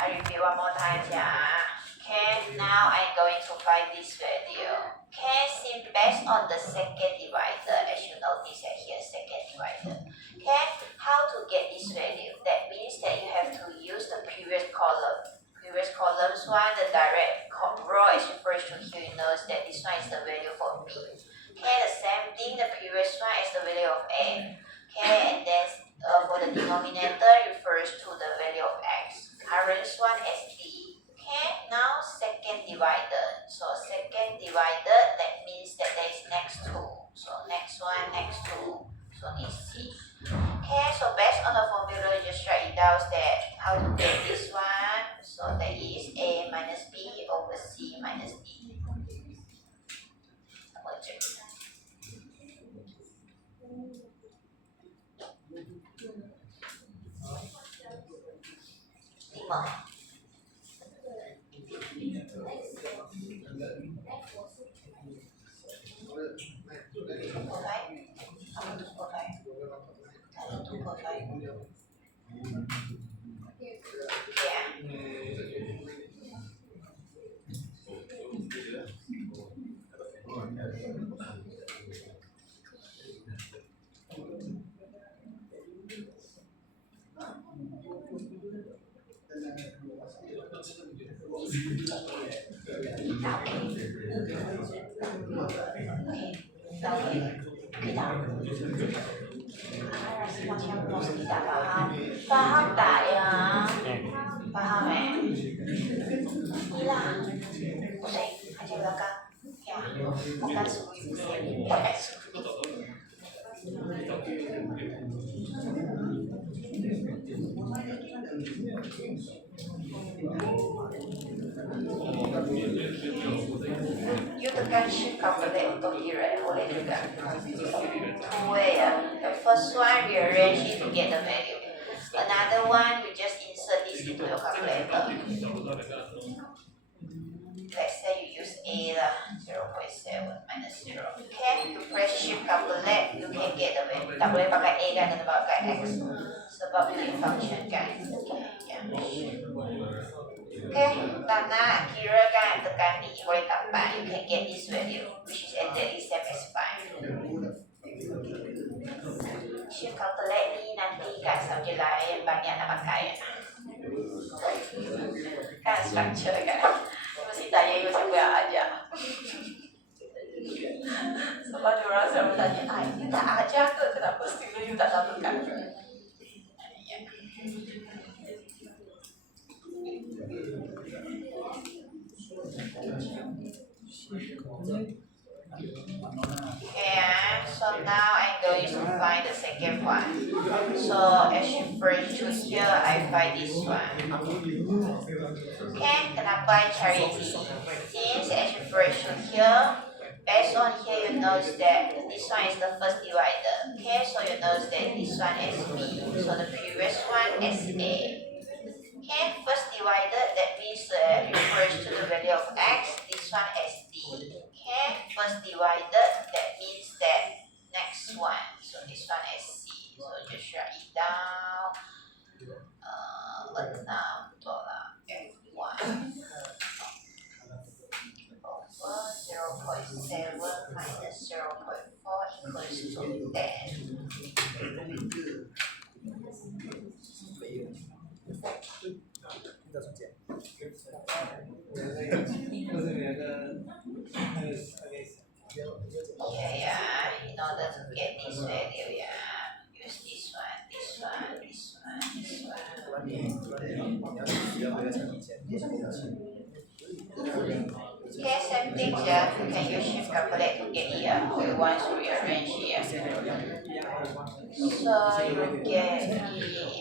I repeat one more time. Okay, now I'm going to find this value. Okay, since based on the second divisor, as you notice here, second divisor. Okay, how to get this value? That means that you have to use the previous column. Previous columns one, the direct row as refers to here, you know that this one is the value for B. Okay, the same thing, the previous one is the value of A. Okay, and then for the denominator refers to the value of X. Current one is D. Okay, now second divided. So second divided, that means that there is next to. So next one, next to. So is C. Okay, so based on the formula, you just write it down that how to get this one. So that is A minus B over C minus D. Okay, Macam mesti tak faham. Faham tak ya? Faham Hilang. Pusing. Aja belakang. Ya. Bukan suruh ibu sini. You tekan shift calculate untuk direct boleh juga. Two way ya. The first one rearrange it to get the value. Another one we just insert this into your calculator. Let's say you use A lah, 0.7 minus 0. Okay, you press shift calculate, you can get the value. Tak boleh pakai A kan, kena pakai X. Sebab ini function kan. Okay, tak nak kira kan tekan D boleh tambah. You can get this value, which is exactly same as 5. Shift calculate ni nanti kan subjek lain banyak nak pakai. Kan structure kan. Mesti tanya you siapa yang ajar. Sebab diorang selalu tanya, you tak ajar ke? Kenapa still you tak satukan? Okay, so now I'm going to find the second one. So as you first choose here, I find this one. Okay, kenapa I cari ini? Since as you first choose here, based on here you know that this one is the first divider. Okay, so you know that this one is B. So the previous one is A. Okay, first divided, that means refers to the value of X. This one is D. Okay, first divided, that means that next one. So this one is C. So just write it down. F1 over 0.7 minus 0.4 equals to 10. Okay, yeah, in order to get this value, yeah, use this one, this one, this one, this one. Okay, same thing, yeah, you can use shift calculate to get here, we want to rearrange here. So you get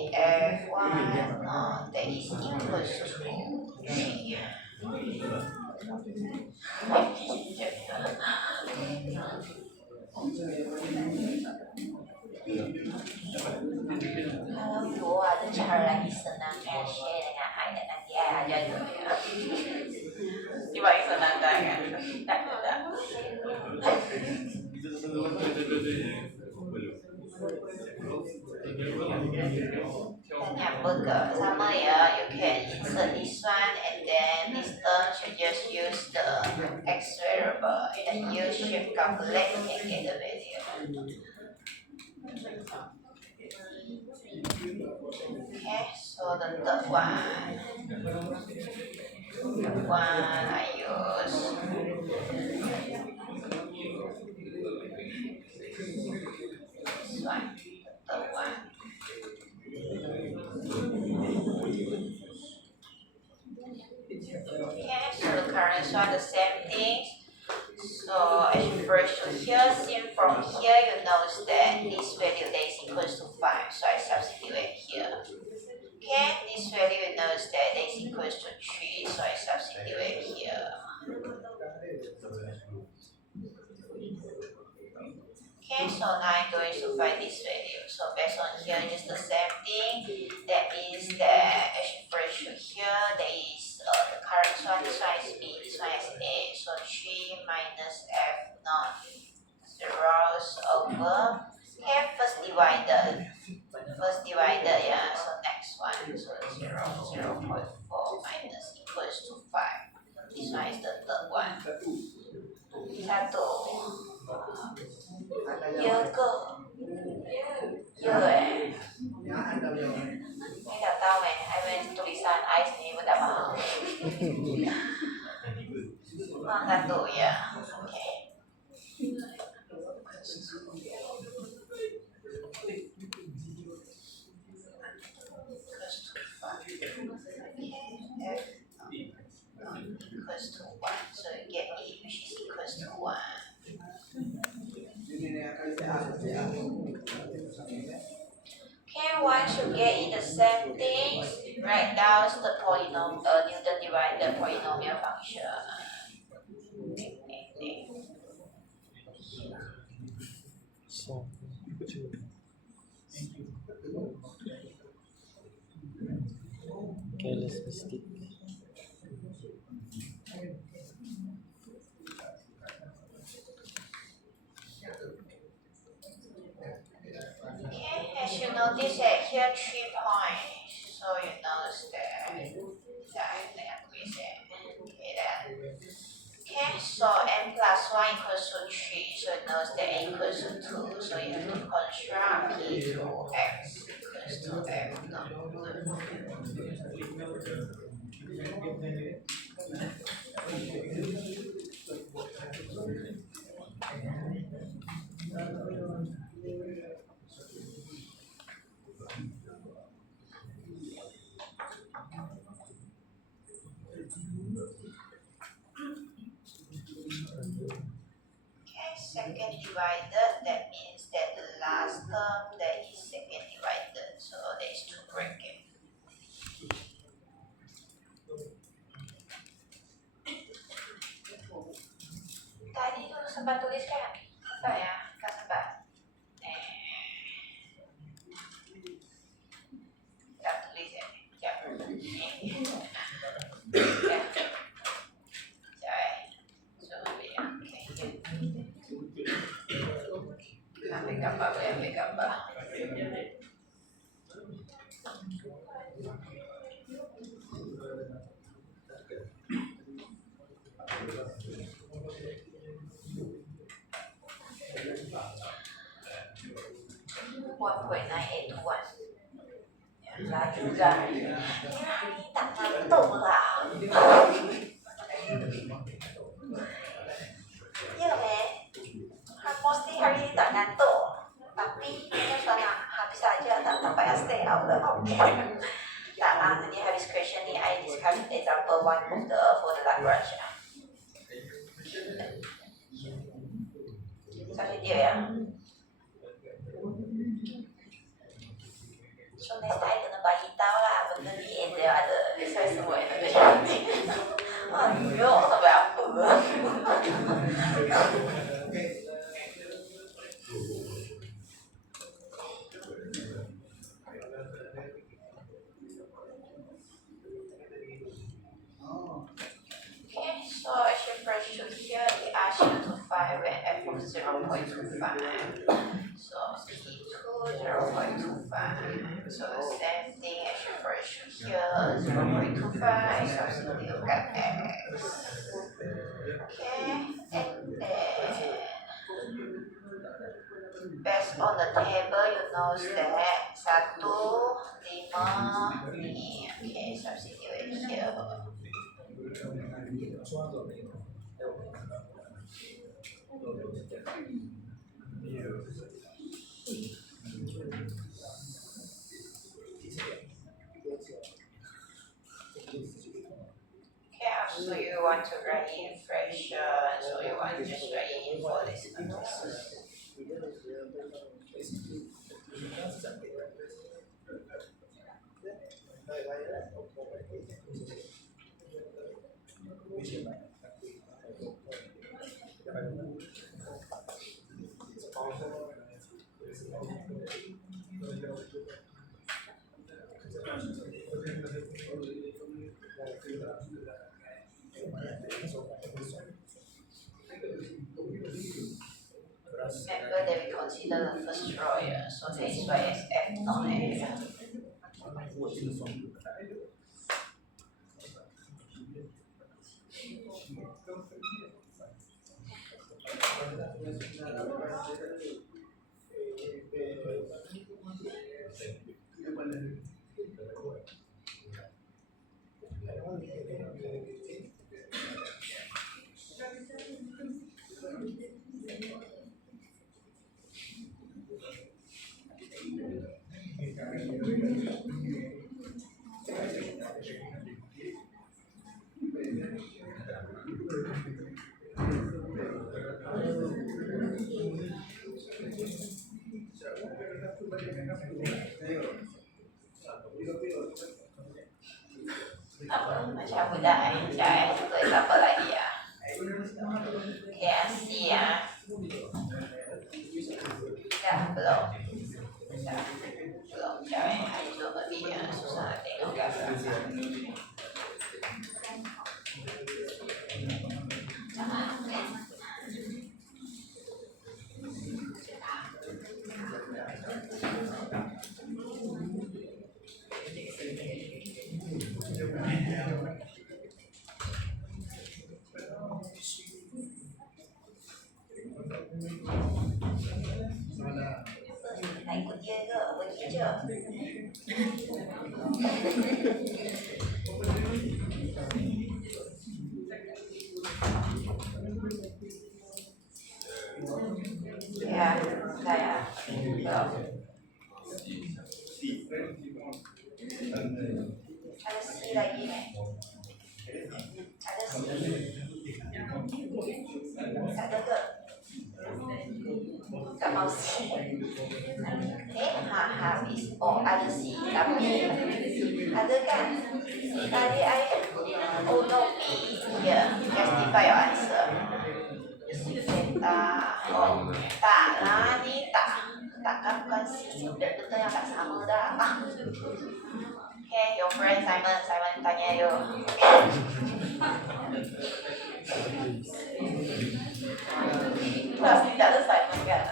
F1 that is equals to 3. Kalau you ada cara lagi senang share dengan I dan nanti I ajar juga ya. Cuba senang tak kan? Tak. Banyak burger sama ya. You can insert this one and then this term should just use the X variable and use shift calculate you can get the value. Okay, so the third one. I use this one. Third one. Okay, so the current one the same thing. So as you first to here, seen from here you know that this value that is equals to 5. So I substitute here. Okay, this value knows that is equals to 3, so I substitute here. Okay, so now I'm going to find this value. So based on here, just the same thing. That means that as you first to here, there is the current one, this one is B, this one is A. So 3 minus F naught zeros over, okay, first divided, yeah, so next one, so 0.4 minus equals to 5. This one is the third one. Satu. Ya ke? Ya Ini tak tahu I tulisan I sendiri pun tak faham. satu ya. Oke. Equals to 1. So you get E, which is equals to 1. Okay, once you get in the same things, write down the Newton divided polynomial function. So, two. Okay, let's stick. Okay, as you notice that here 3 points, so you notice that okay then. Okay, so n plus 1 equals to 3, so you notice that n equals to 2, so you have to construct p to x equals to f naught. Okay, second divided, that means that the last term that is second divided, so there is 2 brackets. Tadi tuh sempat tulis kan? Apa ya? Nggak sempat. Nggak tulis ya? Ya. Ya. Ambil gambar, ambil gambar. One point 981. Lah juga. Ya, ini tak ngantuk lah. Ya, mostly hari ini tak ngantuk. Tapi ini soalnya habis aja tak payah stay out the okay. Nah, nanti habis question ni I discuss example 1 for the Lagrange. Sampai dia ya. So next time kena bagi tahu lah benda ni dia ada saya semua yang ada jadi. Aduh, sampai apa? Okay, so as you first shoot here, it asks you to find when f of 0.25. So t2 0.25. So the same thing as you first shoot here, 0.25. Substitute look at x. Okay, and then based on the table, you know that 1, 5, ini. Okay, substitute here. Okay, so you want to write in fraction, so you want to just write in for this analysis. Remember that we consider the first row here, so that is why it's f not a. Apa? Macam budak Jai itu apa lagi ya? KFC ya. Dah belum. Dah belum Jai itu lebih susah tengok gambar. Nak ikut dia ke? Pergi je. Ya, saya. Ada C lagi ni. Ada C. Ada ke? Tak mau C. Habis. Oh, ada C. Tapi ada kan? Tadi I. Oh no, B. Here. Justify your answer. Tak lah, ni takkan bukan C. Betul yang tak sama dah. Okay, your friend Simon tanya you. Pasti tak ada Simon kan?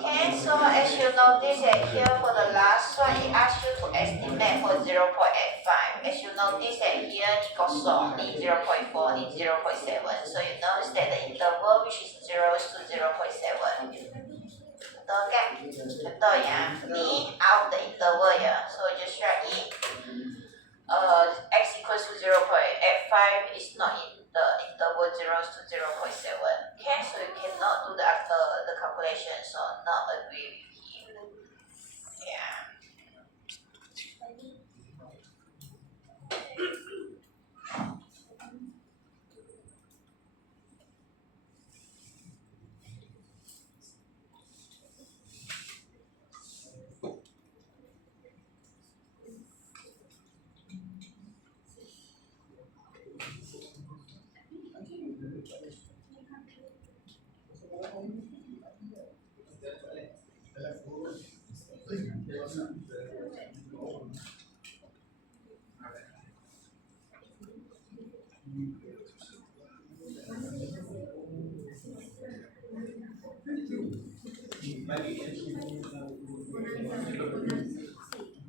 Okay, so as you notice that here for the last one, it asks you to estimate for 0.85. As you notice that here, ni kosong, ni 0.4, ni 0.7. So you notice that the interval which is 0 to 0.7. Betul kan? Betul ya. Ni out the interval ya. So just write it. X equals to 0.85 is not in the interval 0 to 0.7. Okay, so you cannot do the calculation. So not agree with him. Yeah.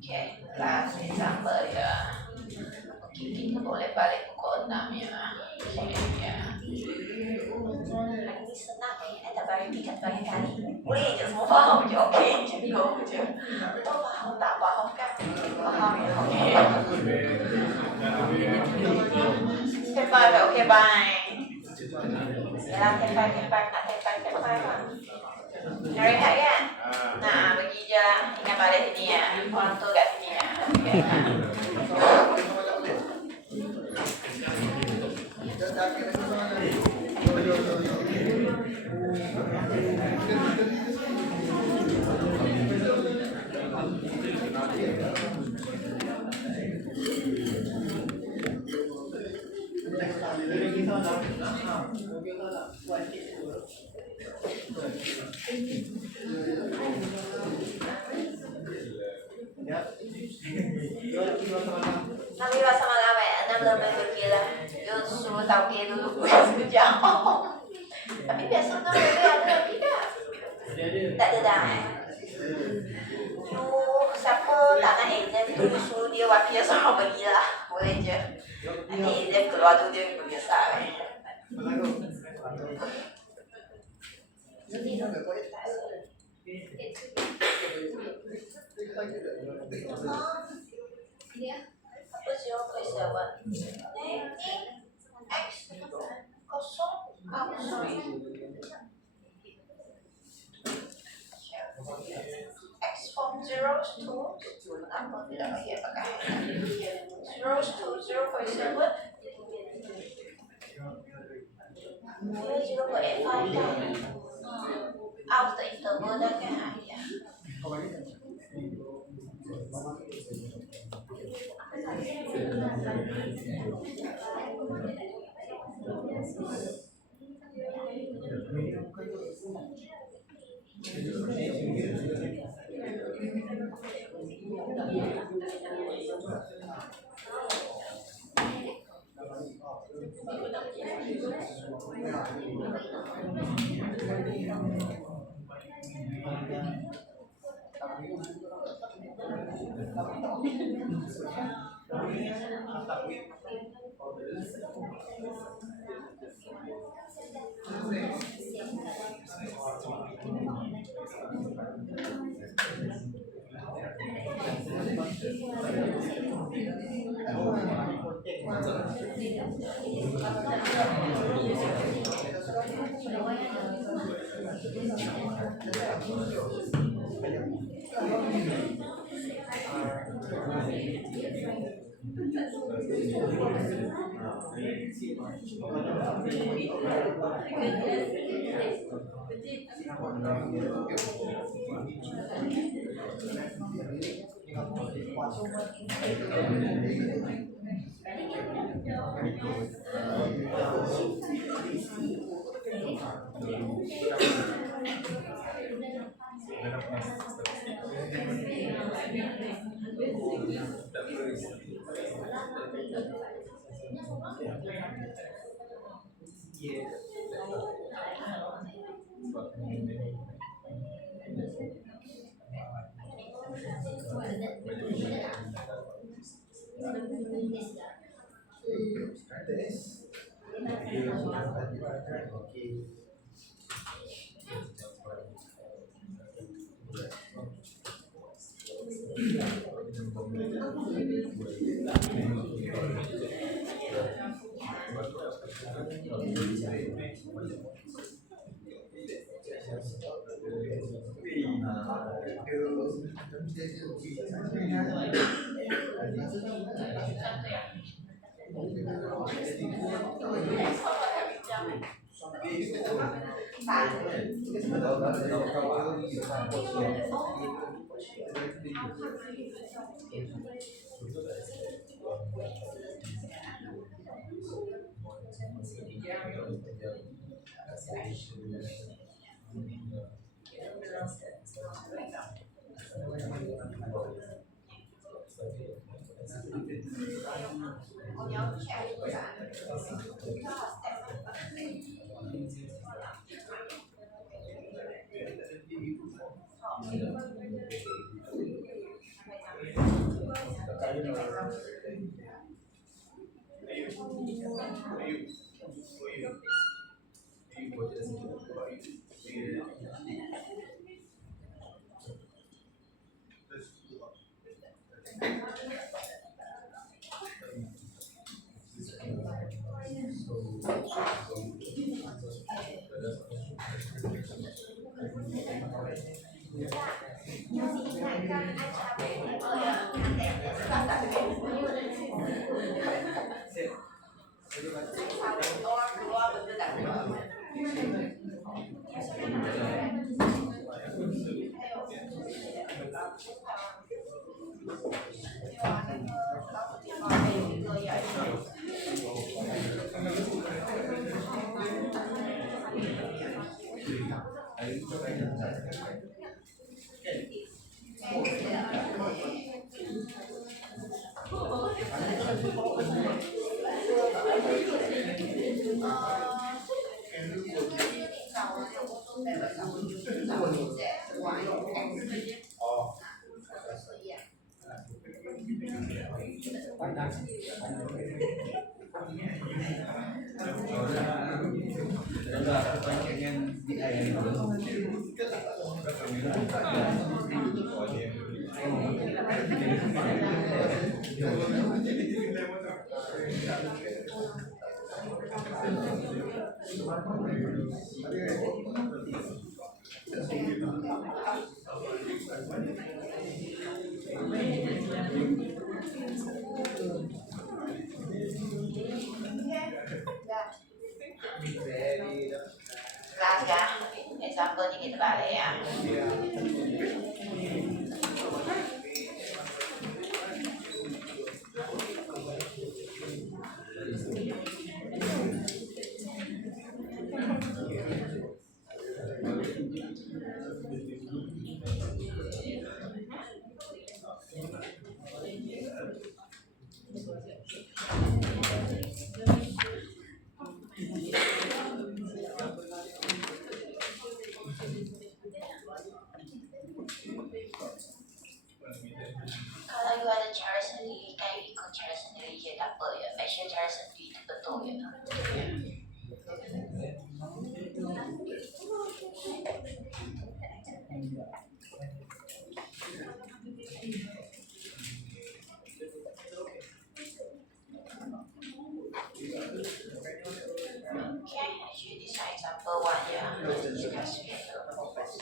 Okay, last example ya. Okay, kita boleh balik pukul 6 ya. Okay, ya. Ini senang ni, ada bagi kali. Boleh je, semua faham je. Okay, je, go je. Tahu faham tak faham kan? Faham ya, okay. Step 5, okay, bye. Yalah, step 5 lah. Nak rehat kan? Nah, pergi je lah. Ingat balik sini ya. Orang tu kat sini ya. Okay. Kami rasa malam enam lebih berkira. Dia suruh tauke dulu sekejap. Tapi biasa tu ada lagi tak? Tak ada dah. Siapa tak nak exam tu suruh dia wakil suruh pergi lah. Boleh je. Nanti exam keluar tu dia pergi besar. Apa 0.7? Ni X kosong. Sorry. X from 0 to apa tidak lagi apakah 0 to 0.7 dia 0.85 kan out the interval đó cái idea. Gracias. example ni kita balik ya. Kalau you ada cara sendiri, kan you ikut cara sendiri je tak apa ya. Make sure cara sendiri itu betul ya. Okay, actually this is example one ya. Let's discuss with the purpose.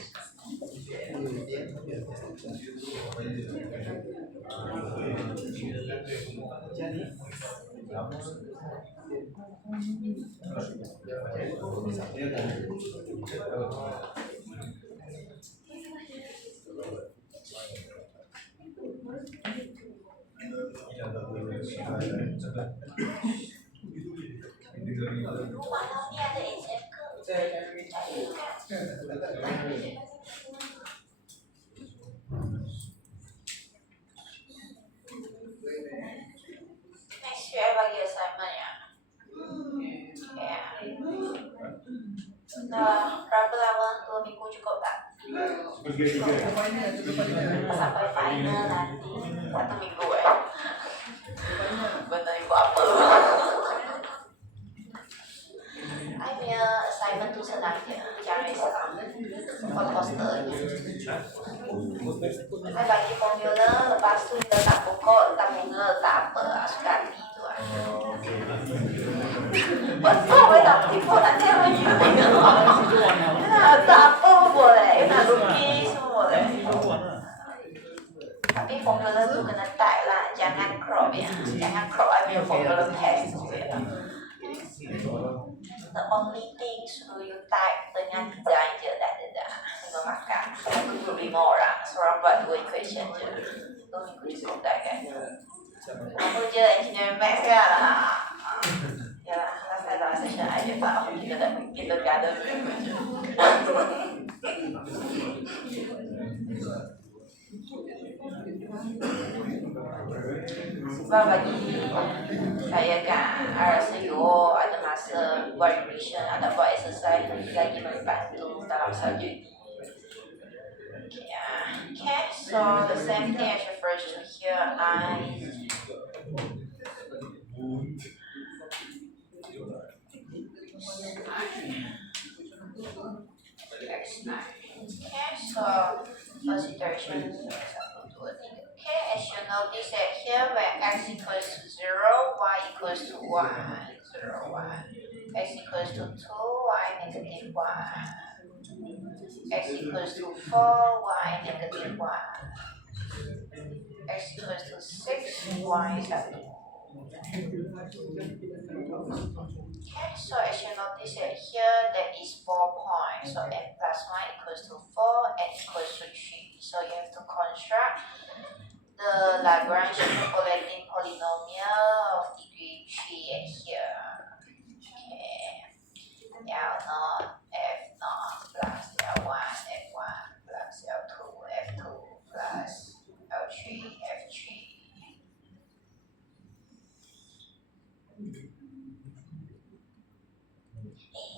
Malam ni ada exam ke? Tak ada kan? Next year bagi assignment ya. Ya. Berapa lama? 2 minggu cukup tak? Sampai final nanti 1 minggu Benda ni buat apa? I punya assignment tu senang je, jangan risau. Poster je. Saya bagi formula, lepas tu kita letak pokok, letak bunga, letak apa, suka hati tu betul, saya tak tipu nanti orang you tengok. Tak apa pun boleh, nak lukis semua boleh. Tapi formula tu kena type lah, jangan crop ya. Jangan crop, I punya formula test tu ya. The only thing suruh you type dengan design je dah. Tengok makan. Satu group 5 orang, seorang buat 2 equation je. 2 minggu cukup dah kan. Aku je engineering maths kan lah. Ya lah, last dalam session I je tahu kita dah kindergarten member je. Sebab bagi saya kan, I rasa you ada masa buat revision, ada buat exercise lagi membantu dalam subjek ni. Okay, so the same thing as refers to here, X9. Okay, so first iteration. Okay, as you notice that here where x equals to 0, y equals to 1, 0, 1. X equals to 2, y negative 1. X equals to 4, y negative 1. X equals to 6, y is 1. Okay, so as you notice that here there is 4 points. So n plus 1 equals to 4, n equals to 3. So you have to construct the Lagrange interpolating polynomial of degree 3 at here. Okay. L0, F0 plus L1, F1 plus L2, F2 plus L3, F3.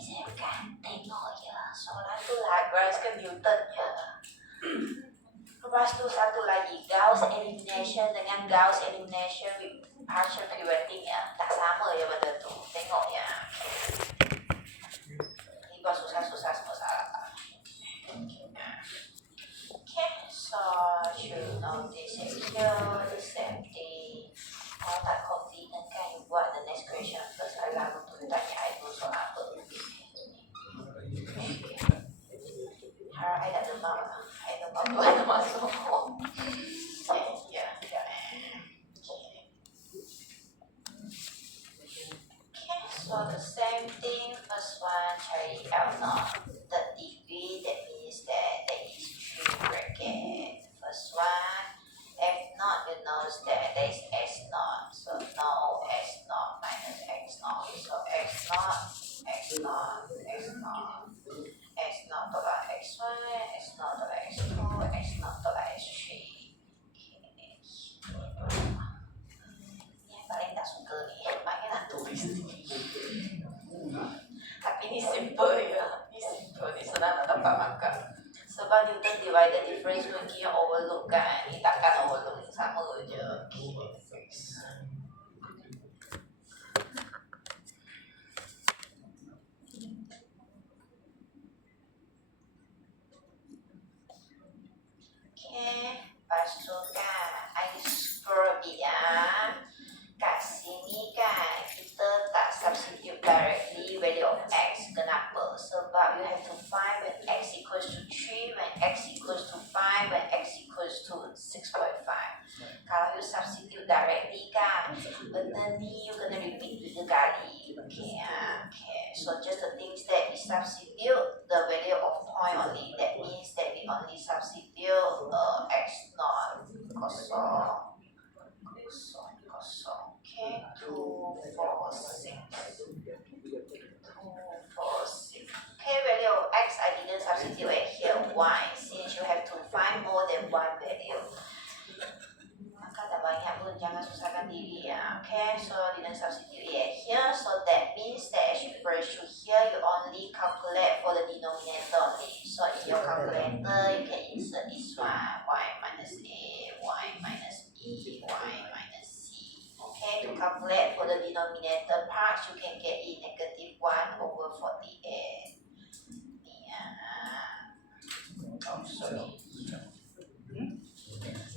Saya kan tengok je soalan tu Lagrange ke Newton je. Lepas tu satu lagi, Gauss elimination dengan Gauss elimination with partial preventing ya. Tak sama ya benda tu. Tengok ya. Ini buat susah-susah semua salah. Okay, so you notice it here, the same thing. Kalau tak confident kan, you buat the next question first. Alam untuk tanya I dulu soal apa. Harap I tak demam lah. I demam tu I masuk. Ya. Okay, so the same thing. First one, cari L0, the degree that tolak x1, x0 tolak x2, x0 tolak x3. Ini yang paling tak suka ni, maknanya nak tulis ni. Tapi ni simple ya, ni simple, ni senang nak dapat markah. Sebab Newton divided difference mungkin overlook kan, ni takkan overlook, sama je. Lepas tu kan, I scroll a bit ya. Kat sini kan, kita tak substitute directly value of x. Kenapa? Sebab you have to find when x equals to 3, when x equals to 5, when x equals to 6.5. Kalau you substitute directly kan, benda ni you kena repeat 3 kali. Okay. So just the things that we substitute the value of point only. That means that we only substitute x naught kosong. Okay, 2, 4, 6. 2, 4, 6. Okay, value of x I didn't substitute it here. Why? Since you have to find more than one value. Maka tak banyak pun, jangan susahkan diri ya. Okay, so didn't substitute it here. So that means that as you first to here, you only calculate for the denominator only. So in your calculator, you can insert this one, y minus a, y minus b, y minus c. Okay, to calculate for the denominator parts, you can get in negative 1 over 48. Yeah. Oh, sorry.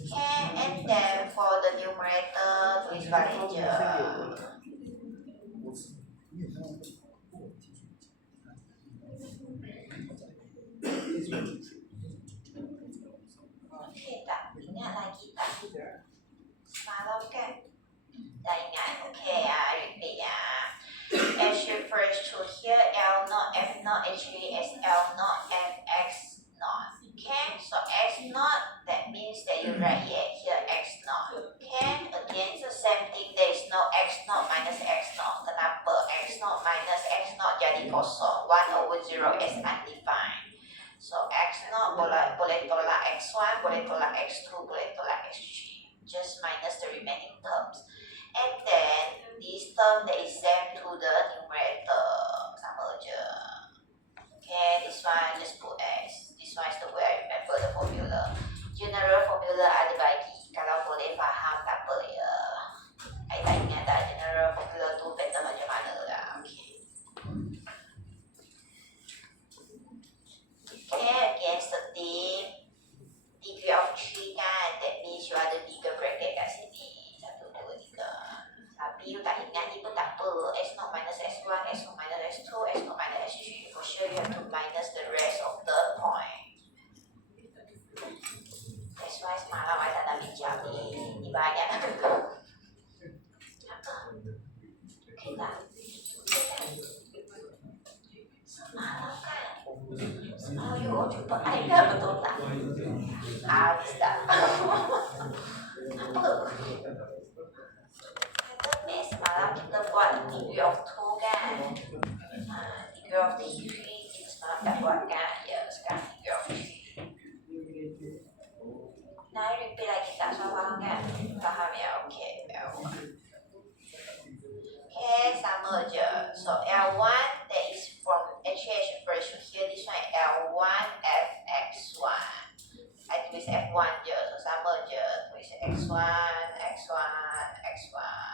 Okay, and then for the numerator, tulis balik je. Okay tak? Ingat lagi tak? Semalam kan? Dah ingat? Okay ya, repeat ya. As you first to here, L naught, F naught, actually as L naught, F x naught. Okay, so x naught, that means that you write it here x naught. Okay, again it's the same thing, there is no x naught minus x naught. Kenapa? X naught minus x naught jadi kosong, 1 over 0 is undefined. So x naught boleh tolak x1, boleh tolak x2, boleh tolak x3. Just minus the remaining terms. And then this term that is sent to the numerator, sama je. Okay, this one just put x. This one is the way I remember the formula. General formula ada bagi. Kalau boleh faham tak apa ya. I tak ingat dah general formula tu pattern macam mana lah. Okay, against the theme, degree of 3 kan, that means you ada bigger bracket kat sini. 1, 2, 3. Tapi you tak ingat ni pun tak apa. X naught minus x1, x2 minus x2, x0 minus x3. For sure you have to minus the rest of the point. That's why semalam I tak nak bincang ni banyak. Apa? Okay tak? Semalam kan? Semalam you all jumpa I kan, betul tak? Habis tak? Apa? Semalam kita buat degree of 2 kan? Degree of 3 kita semalam tak buat kan? Ya, sekarang degree of 3. Nah, repeat lagi tak? So faham kan? Faham ya? Okay, L1. Okay, sama je. So L1 that is from actually first to here, this one L1 fx1. I tulis F1 je, so sama je. Tulis x1, x1, x1.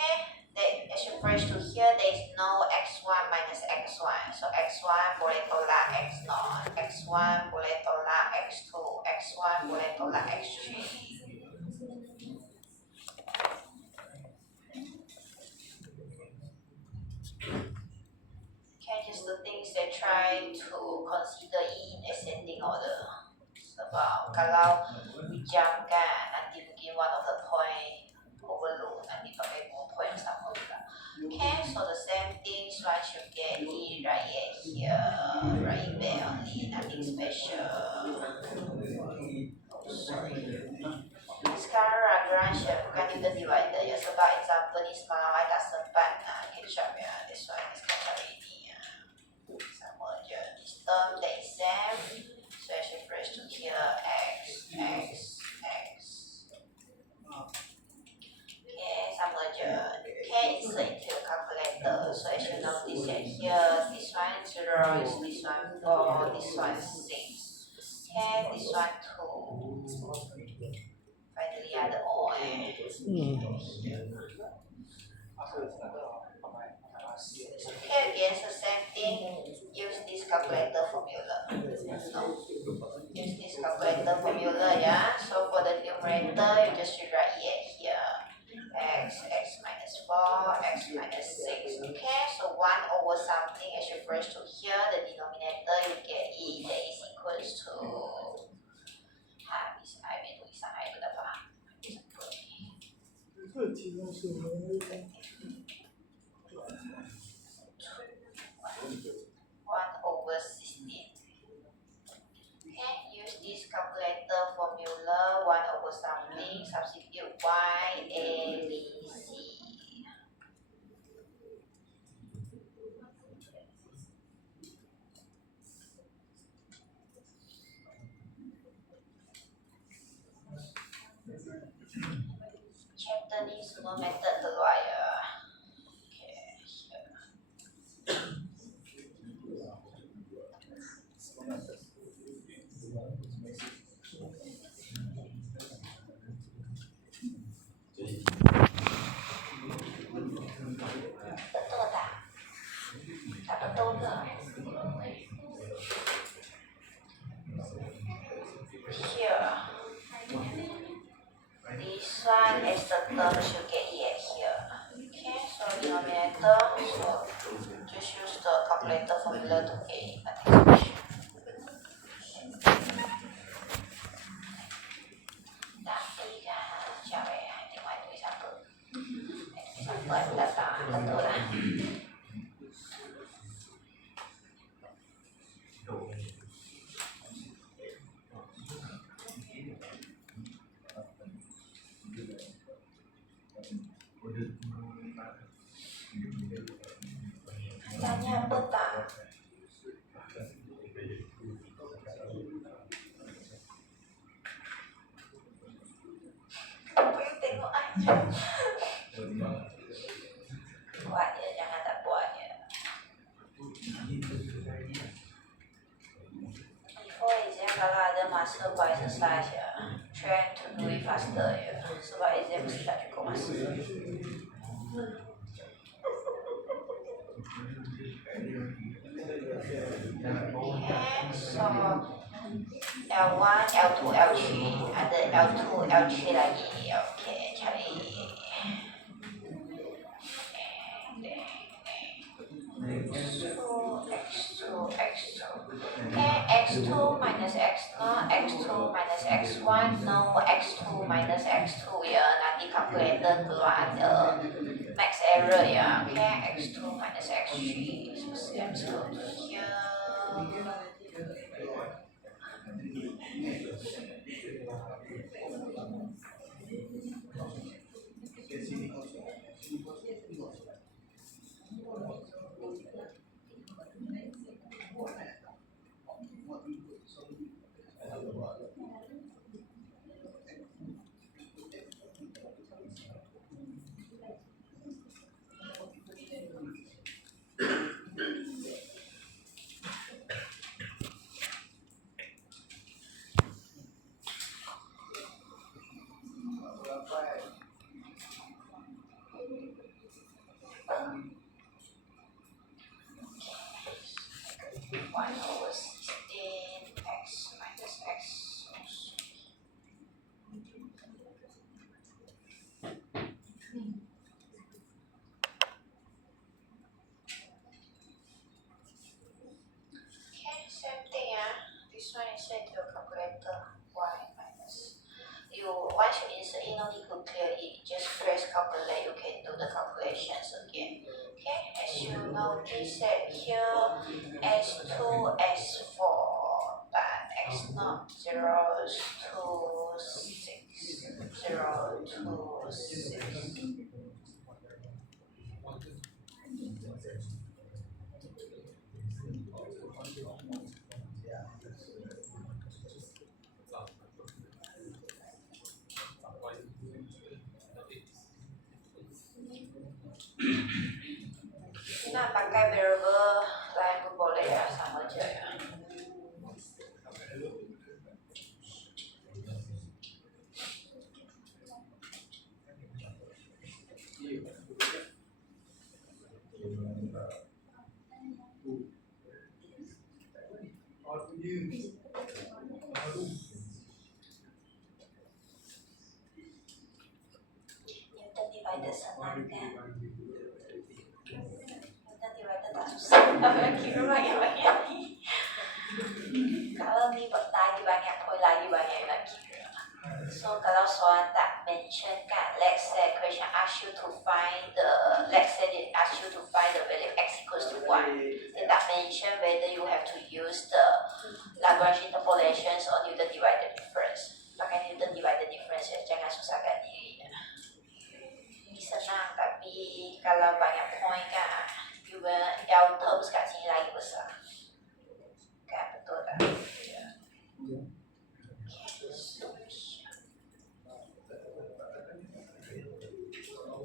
Okay, that as you first to here, there is no x1 minus x1. So x1 boleh tolak x0, x1 boleh tolak x2, x1 boleh tolak x3. Okay, just the things they try to consider in ascending order. Sebab kalau jump kan, nanti mungkin one of the point overload, nanti pakai more point sama juga. Okay, so the same things once you get it, write it here, write it there only, nothing special. Oh, sorry. Sekarang Lagrange bukan Newton divided ya, sebab sebab example ni semalam I tak sempat nak catch up ya. This one is kata ini ya. Sama je. This term the exam. So I should press to here x. Okay, sama je. Okay, insert into the calculator. So I should notice that here this one 0 is this one 4, this one 6. Okay, this one 2. Finally ada O Okay, again, so same thing. Use this calculator formula. No. Use this calculator formula, yeah. So for the numerator, you just rewrite it here. X minus 4, x minus 6. Okay, so 1 over something as you first to here, the denominator you get E that is equals to habis I may tulisan I tidak faham. One over 16. Okay, use this calculator formula 1 over something, substitute y, a, b, c. Chapter ni semua method keluar ya. Okay, here. Betul tak? Tak betul ke? Here. This one is the term you get here. Okay, so denominator, so just use the calculator formula to get it. Betul lah. Tanya apa tak? Pengen tengok aja. Buat je, jangan tak buat je. Before exam kalau ada masa buat exercise ya, try to do it faster ya. Sebab exam mesti tak cukup masa. Okay, so L1, L2, L3 ada L2, L3 lagi. Okay, cari X2. Okay, X2 minus X0, X2 minus X1, no X2 minus X2 ya. Nanti calculator keluar ada max error ya. Okay, X2 minus X3. So let's go to here. This one is set to your calculator. Y minus. Once you insert in, no need to clear it. Just press calculate. You can do the calculations again. Okay. As you notice that here, S2, S4, but X0, 0, 2, 6, 0, 2, 6. Newton divided tak susah. Kira banyak-banyak ni. Kalau ni lagi banyak, point lagi banyak nak kira. So kalau soalan tak mention kan, let's say question ask you to find the, let's say they ask you to find the value x equals to 1. They tak mention whether you have to use the Lagrange interpolations or Newton divided difference. Pakai Newton divided difference ya, jangan susahkan diri. Ini senang tapi kalau banyak point kan, you will L terms kat sini lagi besar. Kan betul tak?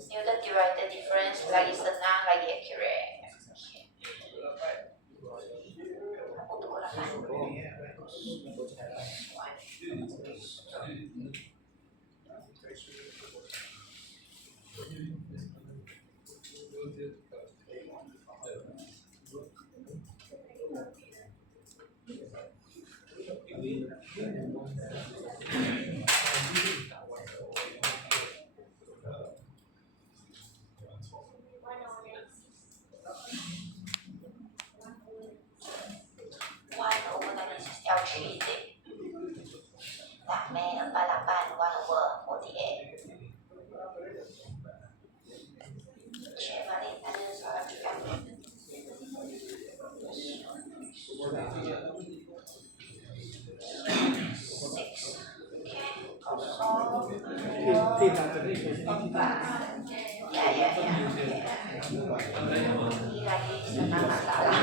Newton divided difference lagi senang, lagi accurate. Aku tunggu lah kan. L3 tak main 48 1/48. Cik balik ada soalan juga. 6. Ya. Ini lagi senang masalah.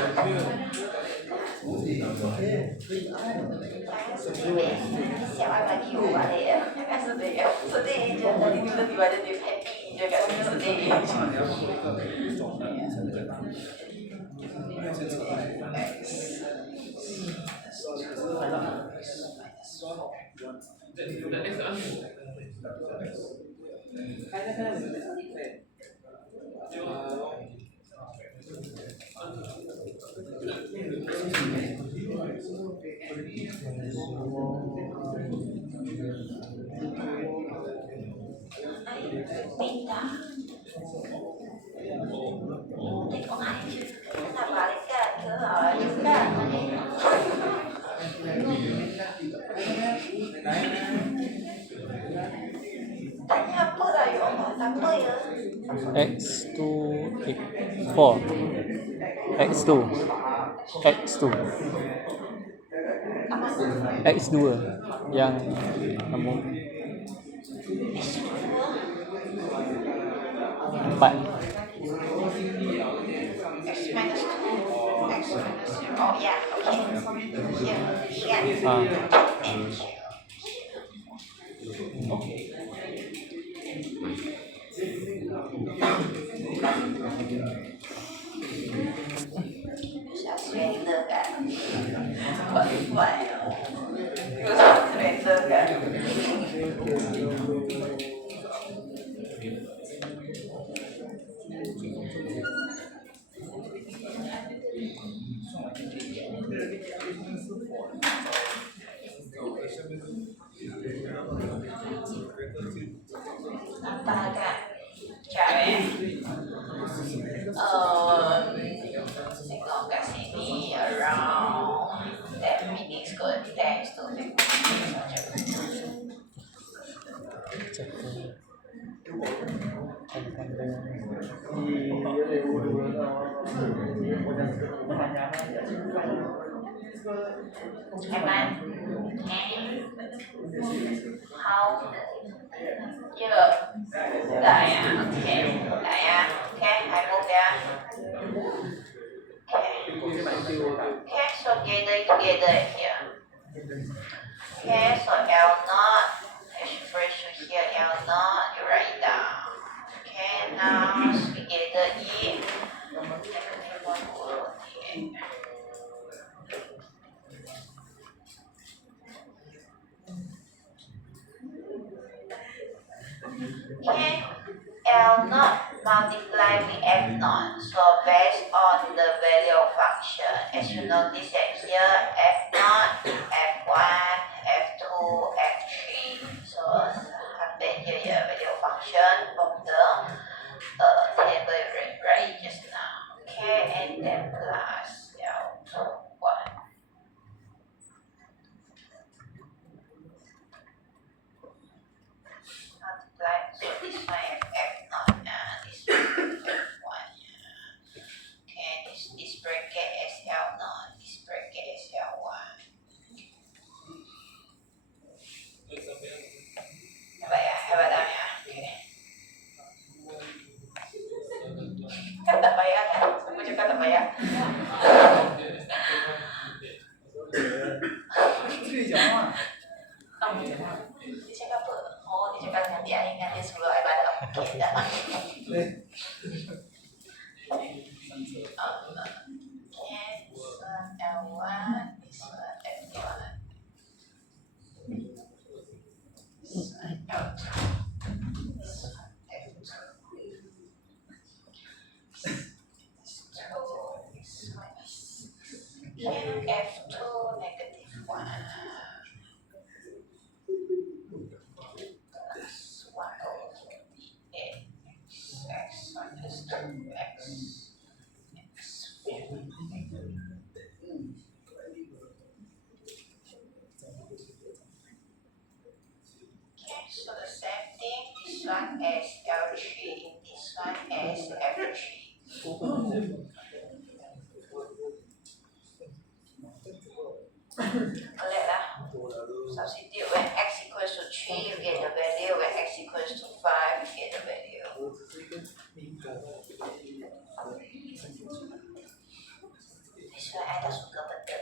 Siapa lagi balik ya? Jangan sedih ya. Sedih je tadi tiba-tiba ada dia happy je kat sini sedih. Pindah. Tengok aja. Nak balik kan? Ke juga. Tanya apa lah ya Allah? Tak apa ya. X2 4 X2 X2 yang nombor 4 X minus 2. X minus 0. Oh ya, okay. Here, kan? Bisa surrender kan? Buat bisa surrender kan? Apa kan? Cara tengok kat sini around 10 minutes kot. Thanks to the Eman, how chưa đây à, ok đây à, ok 21 ya, okay, so together here, okay, so L naught, let's refer to here L naught, you write down, okay, now together E, negative 1/48. Okay, L naught multiply with F naught. So based on the value of function, as you notice that here F naught, F1, F2, F3. So hampir je value of function from the apa ya? Dicek apa? Oh, dicek dengan dia ingat dia sebelum ayah pada apa kita. Okay, this one L1, this one F1, this one L2, this one F2, this minus. Okay, F2 negative 1. Plus 1 over 8 x minus 2x. Okay, so the same thing, this one is L3, this one is F3. Collect lah. Substitute when x equals to 3, you get the value. When x equals to 5, you get the value. This one I tak suka benda.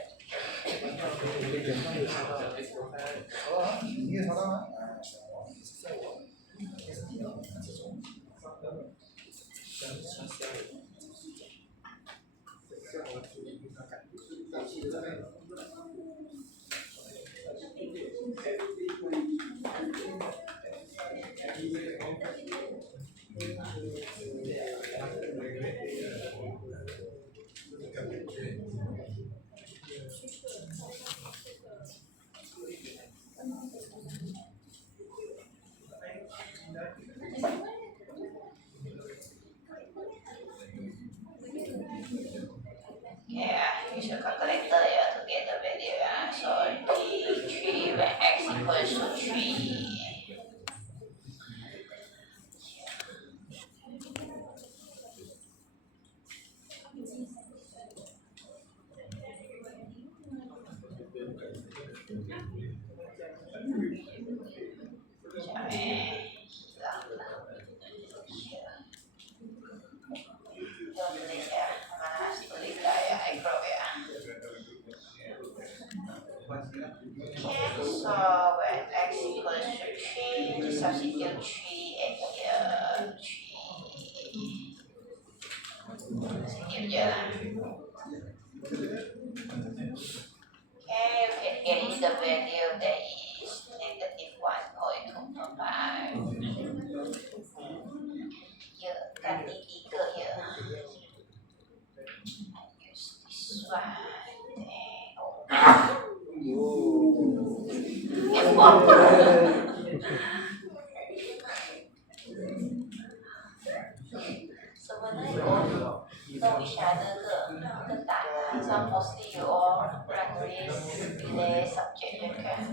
Yeah, use your calculator yeah, to get the value. Yeah. So P3 when x equals to 3. Okay, so when x equals to 3, just substitute 3 and here 3. Substitute je lah. Okay, you can get the value that is negative 1.25. Here, ganti 3 here. Use this one. Sebenarnya know each other ke tak lah. So mostly you all run race, relay, subject je kan.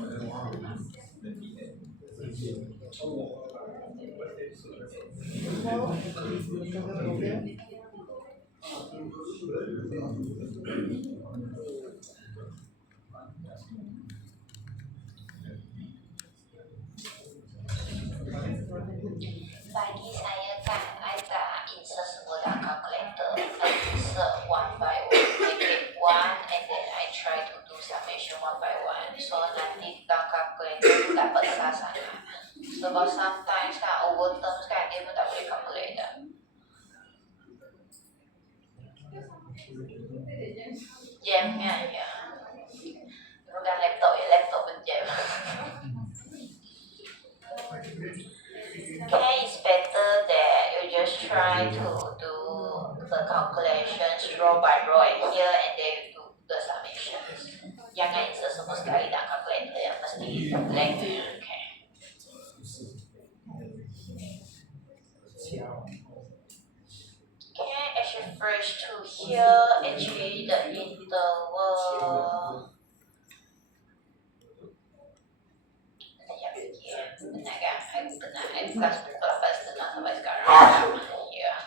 Bagi saya kan, I tak insert semua dalam calculator. I insert one by one. I get one and then I try to do summation one by one. So nanti dalam calculator tak besar sangat. Sebab sometimes kan over terms kan dia pun tak boleh calculate dah. Jam kan ya. Bukan laptop ya, laptop pun jam. Okay, it's better that you just try to do the calculations row by row here and then you do the summations. Jangan insert semua sekali dalam calculator yang mesti blank. Okay. Okay, actually first to here, actually the interval. Benar kan? I bukan lepas tengah sampai sekarang. Yeah.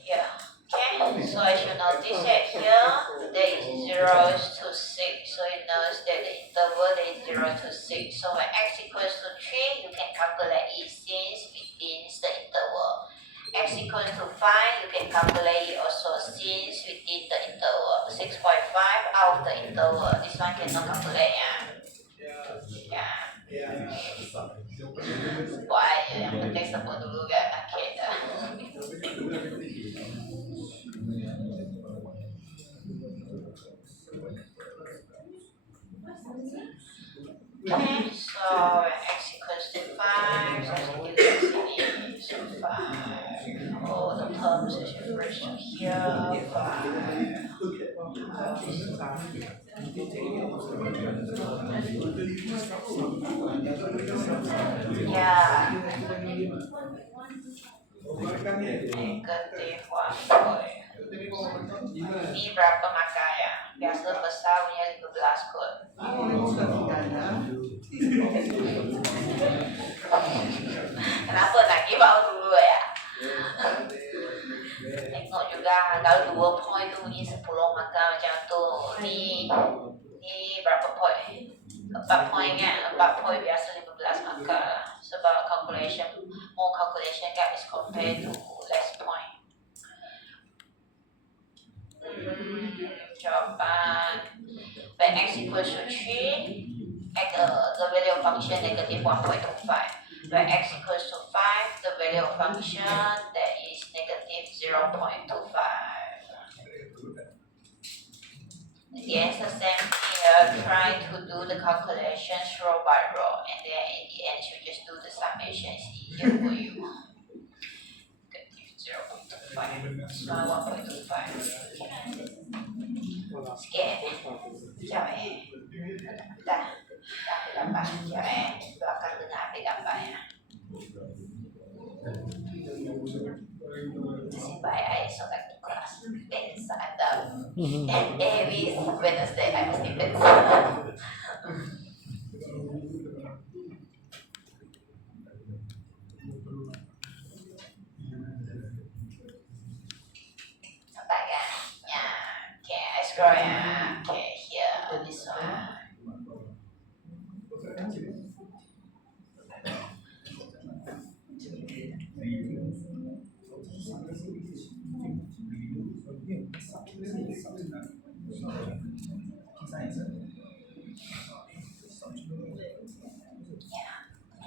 Yeah. Okay. So as you notice that here, there is 0 to 6. So it knows that the interval is 0 to 6. So when x equals to 3, you can calculate it since within the interval. X equals to find, you can calculate it also since within the interval. 6.5 out of the interval. This one cannot calculate, Why? Yang penting sebut dulu kan, okay dah. Okay, so x equals to 5, so sini, so 5, all the terms is referred to here, 5. Yeah. Negative 1. Ini berapa maka ya? Biasa besar punya 15 kot. Kenapa nak give out dulu ya? Tengok juga kalau 2 point tu bunyi 10 maka macam tu. Ni berapa point? 4 point kan? 4 point biasa 15 maka. Sebab more calculation gap is compared to less point. Jawapan when x equals to 3, the value of function negative 1.25. When x equals to 5, the value of function that is negative 0.25. Again, it's the same here. Try to do the calculations row by row, and then in the end, you just do the summation. It's easier for you. Negative 0.25. So 1.25. Sikit. Sekejap Dah dapat. Sekejap Doakan dengar ambil gambar ya. Nasib baik I esok tak kelas. Pensa ada. And every Wednesday I mesti pensa. Nampak kan? Ya. Okay, I scroll ya. Okay, here this one.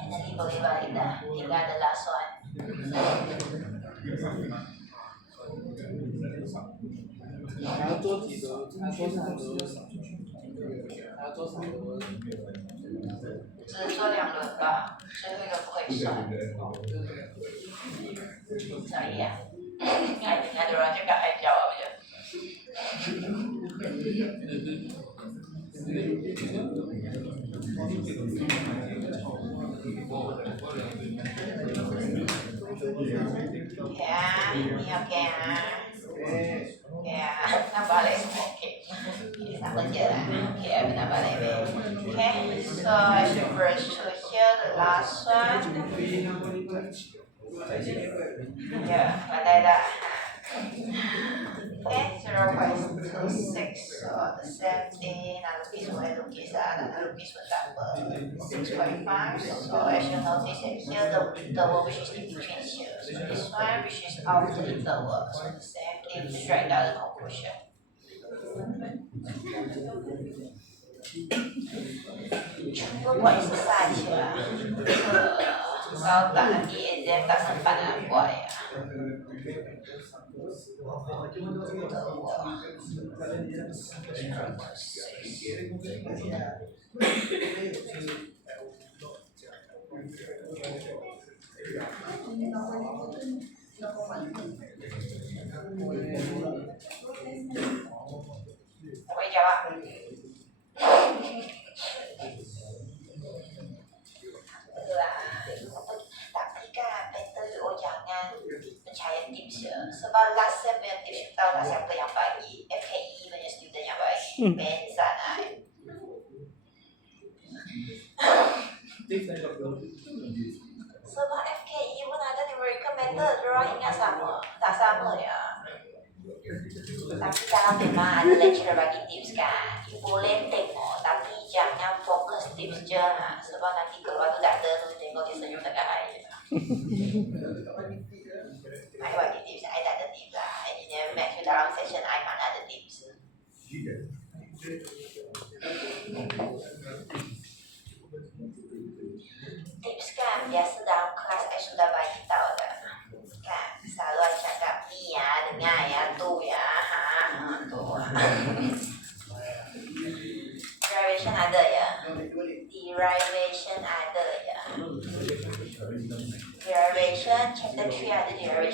Nanti boleh balik dah. Tinggal the last one.只做2轮吧，最后一个不会算。所以啊，ada orang cakap I jawab je. Ya, ini okey ya. Nak balik semua okey. Sama je lah. Okay, I nak balik Okay, so I should brush to here the last one. Yeah, pandai dah. Okay, 0.26. So the same thing. Nak lukis boleh lukis lah. Nak lukis pun tak apa. 6.5. So as you notice here the interval which is in between here. So this one which is out the interval. So the same thing to write down the conclusion. Cuba buat exercise lah. Kalau tak nanti exam tak sempat nak buat ya. Boleh jawab. Tapi kan better jangan percaya tips ya. Sebab last sem punya tips tahu tak siapa yang bagi. FKE punya student yang bagi. Bensan lah. Sebab FKE pun ada numerical method. Diorang ingat sama. Tak sama ya. Tapi kalau memang ada lecturer bagi tips kan, boleh tengok tapi jangan fokus tips je lah. Sebab nanti keluar tu tak ada tu tengok dia senyum dekat I je. I bagi tips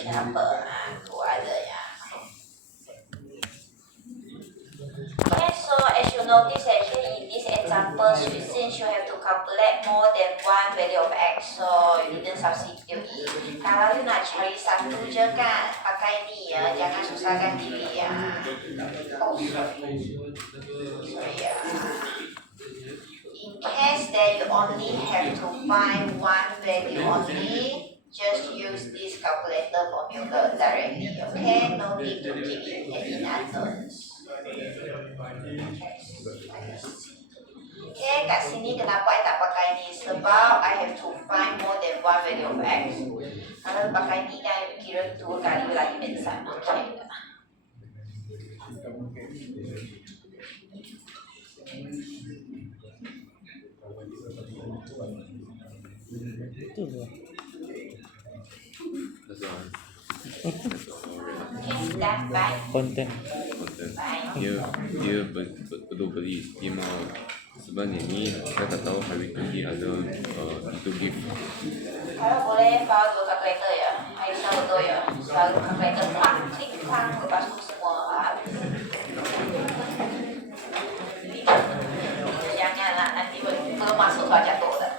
siapa aku ada ya. Okay, so as you notice actually in this example, since you have to calculate more than one value of x, so you didn't substitute e. Kalau you nak cari satu je kan, pakai ni ya, jangan susahkan diri ya. Oh sorry ya. In case that you only have to find one value only, just use this calculator formula directly, okay? No need to keep it any unknowns. Okay, kat sini kenapa I tak pakai ni? Sebab I have to find more than one value of x. Kalau pakai ni kan, I kira 2 kali lagi besar. Okay. Betul ke? That's all. That's all. Okay, dah bye. Konten. Dia perlu beli. Dia mau sebenarnya ni saya tak tahu hari tu dia ada itu gift. Kalau boleh bawa 2 kalkulator ya. I selalu betul ya. Selalu kalkulator pang, klik pang, lepas tu semua habis. Janganlah nanti belum masuk kau jatuh dah.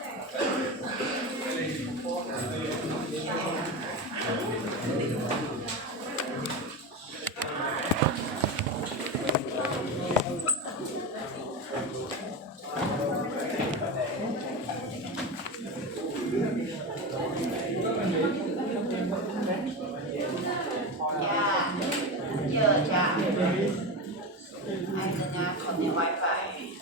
Ya, jap. I tengah connect wifi.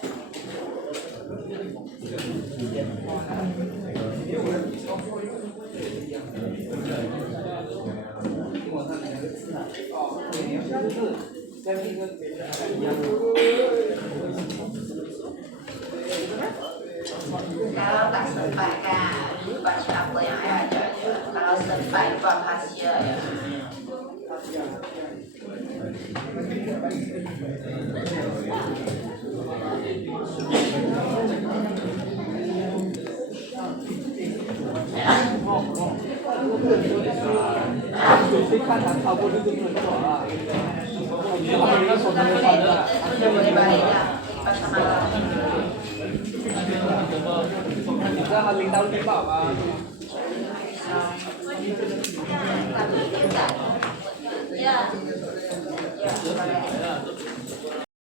Kalau tak sempat kan, baca apa yang saya ajar je. Kalau sempat, buat hasil ya. Boleh balik dah. Pasal malam. 你知道他领导低保吗？tapi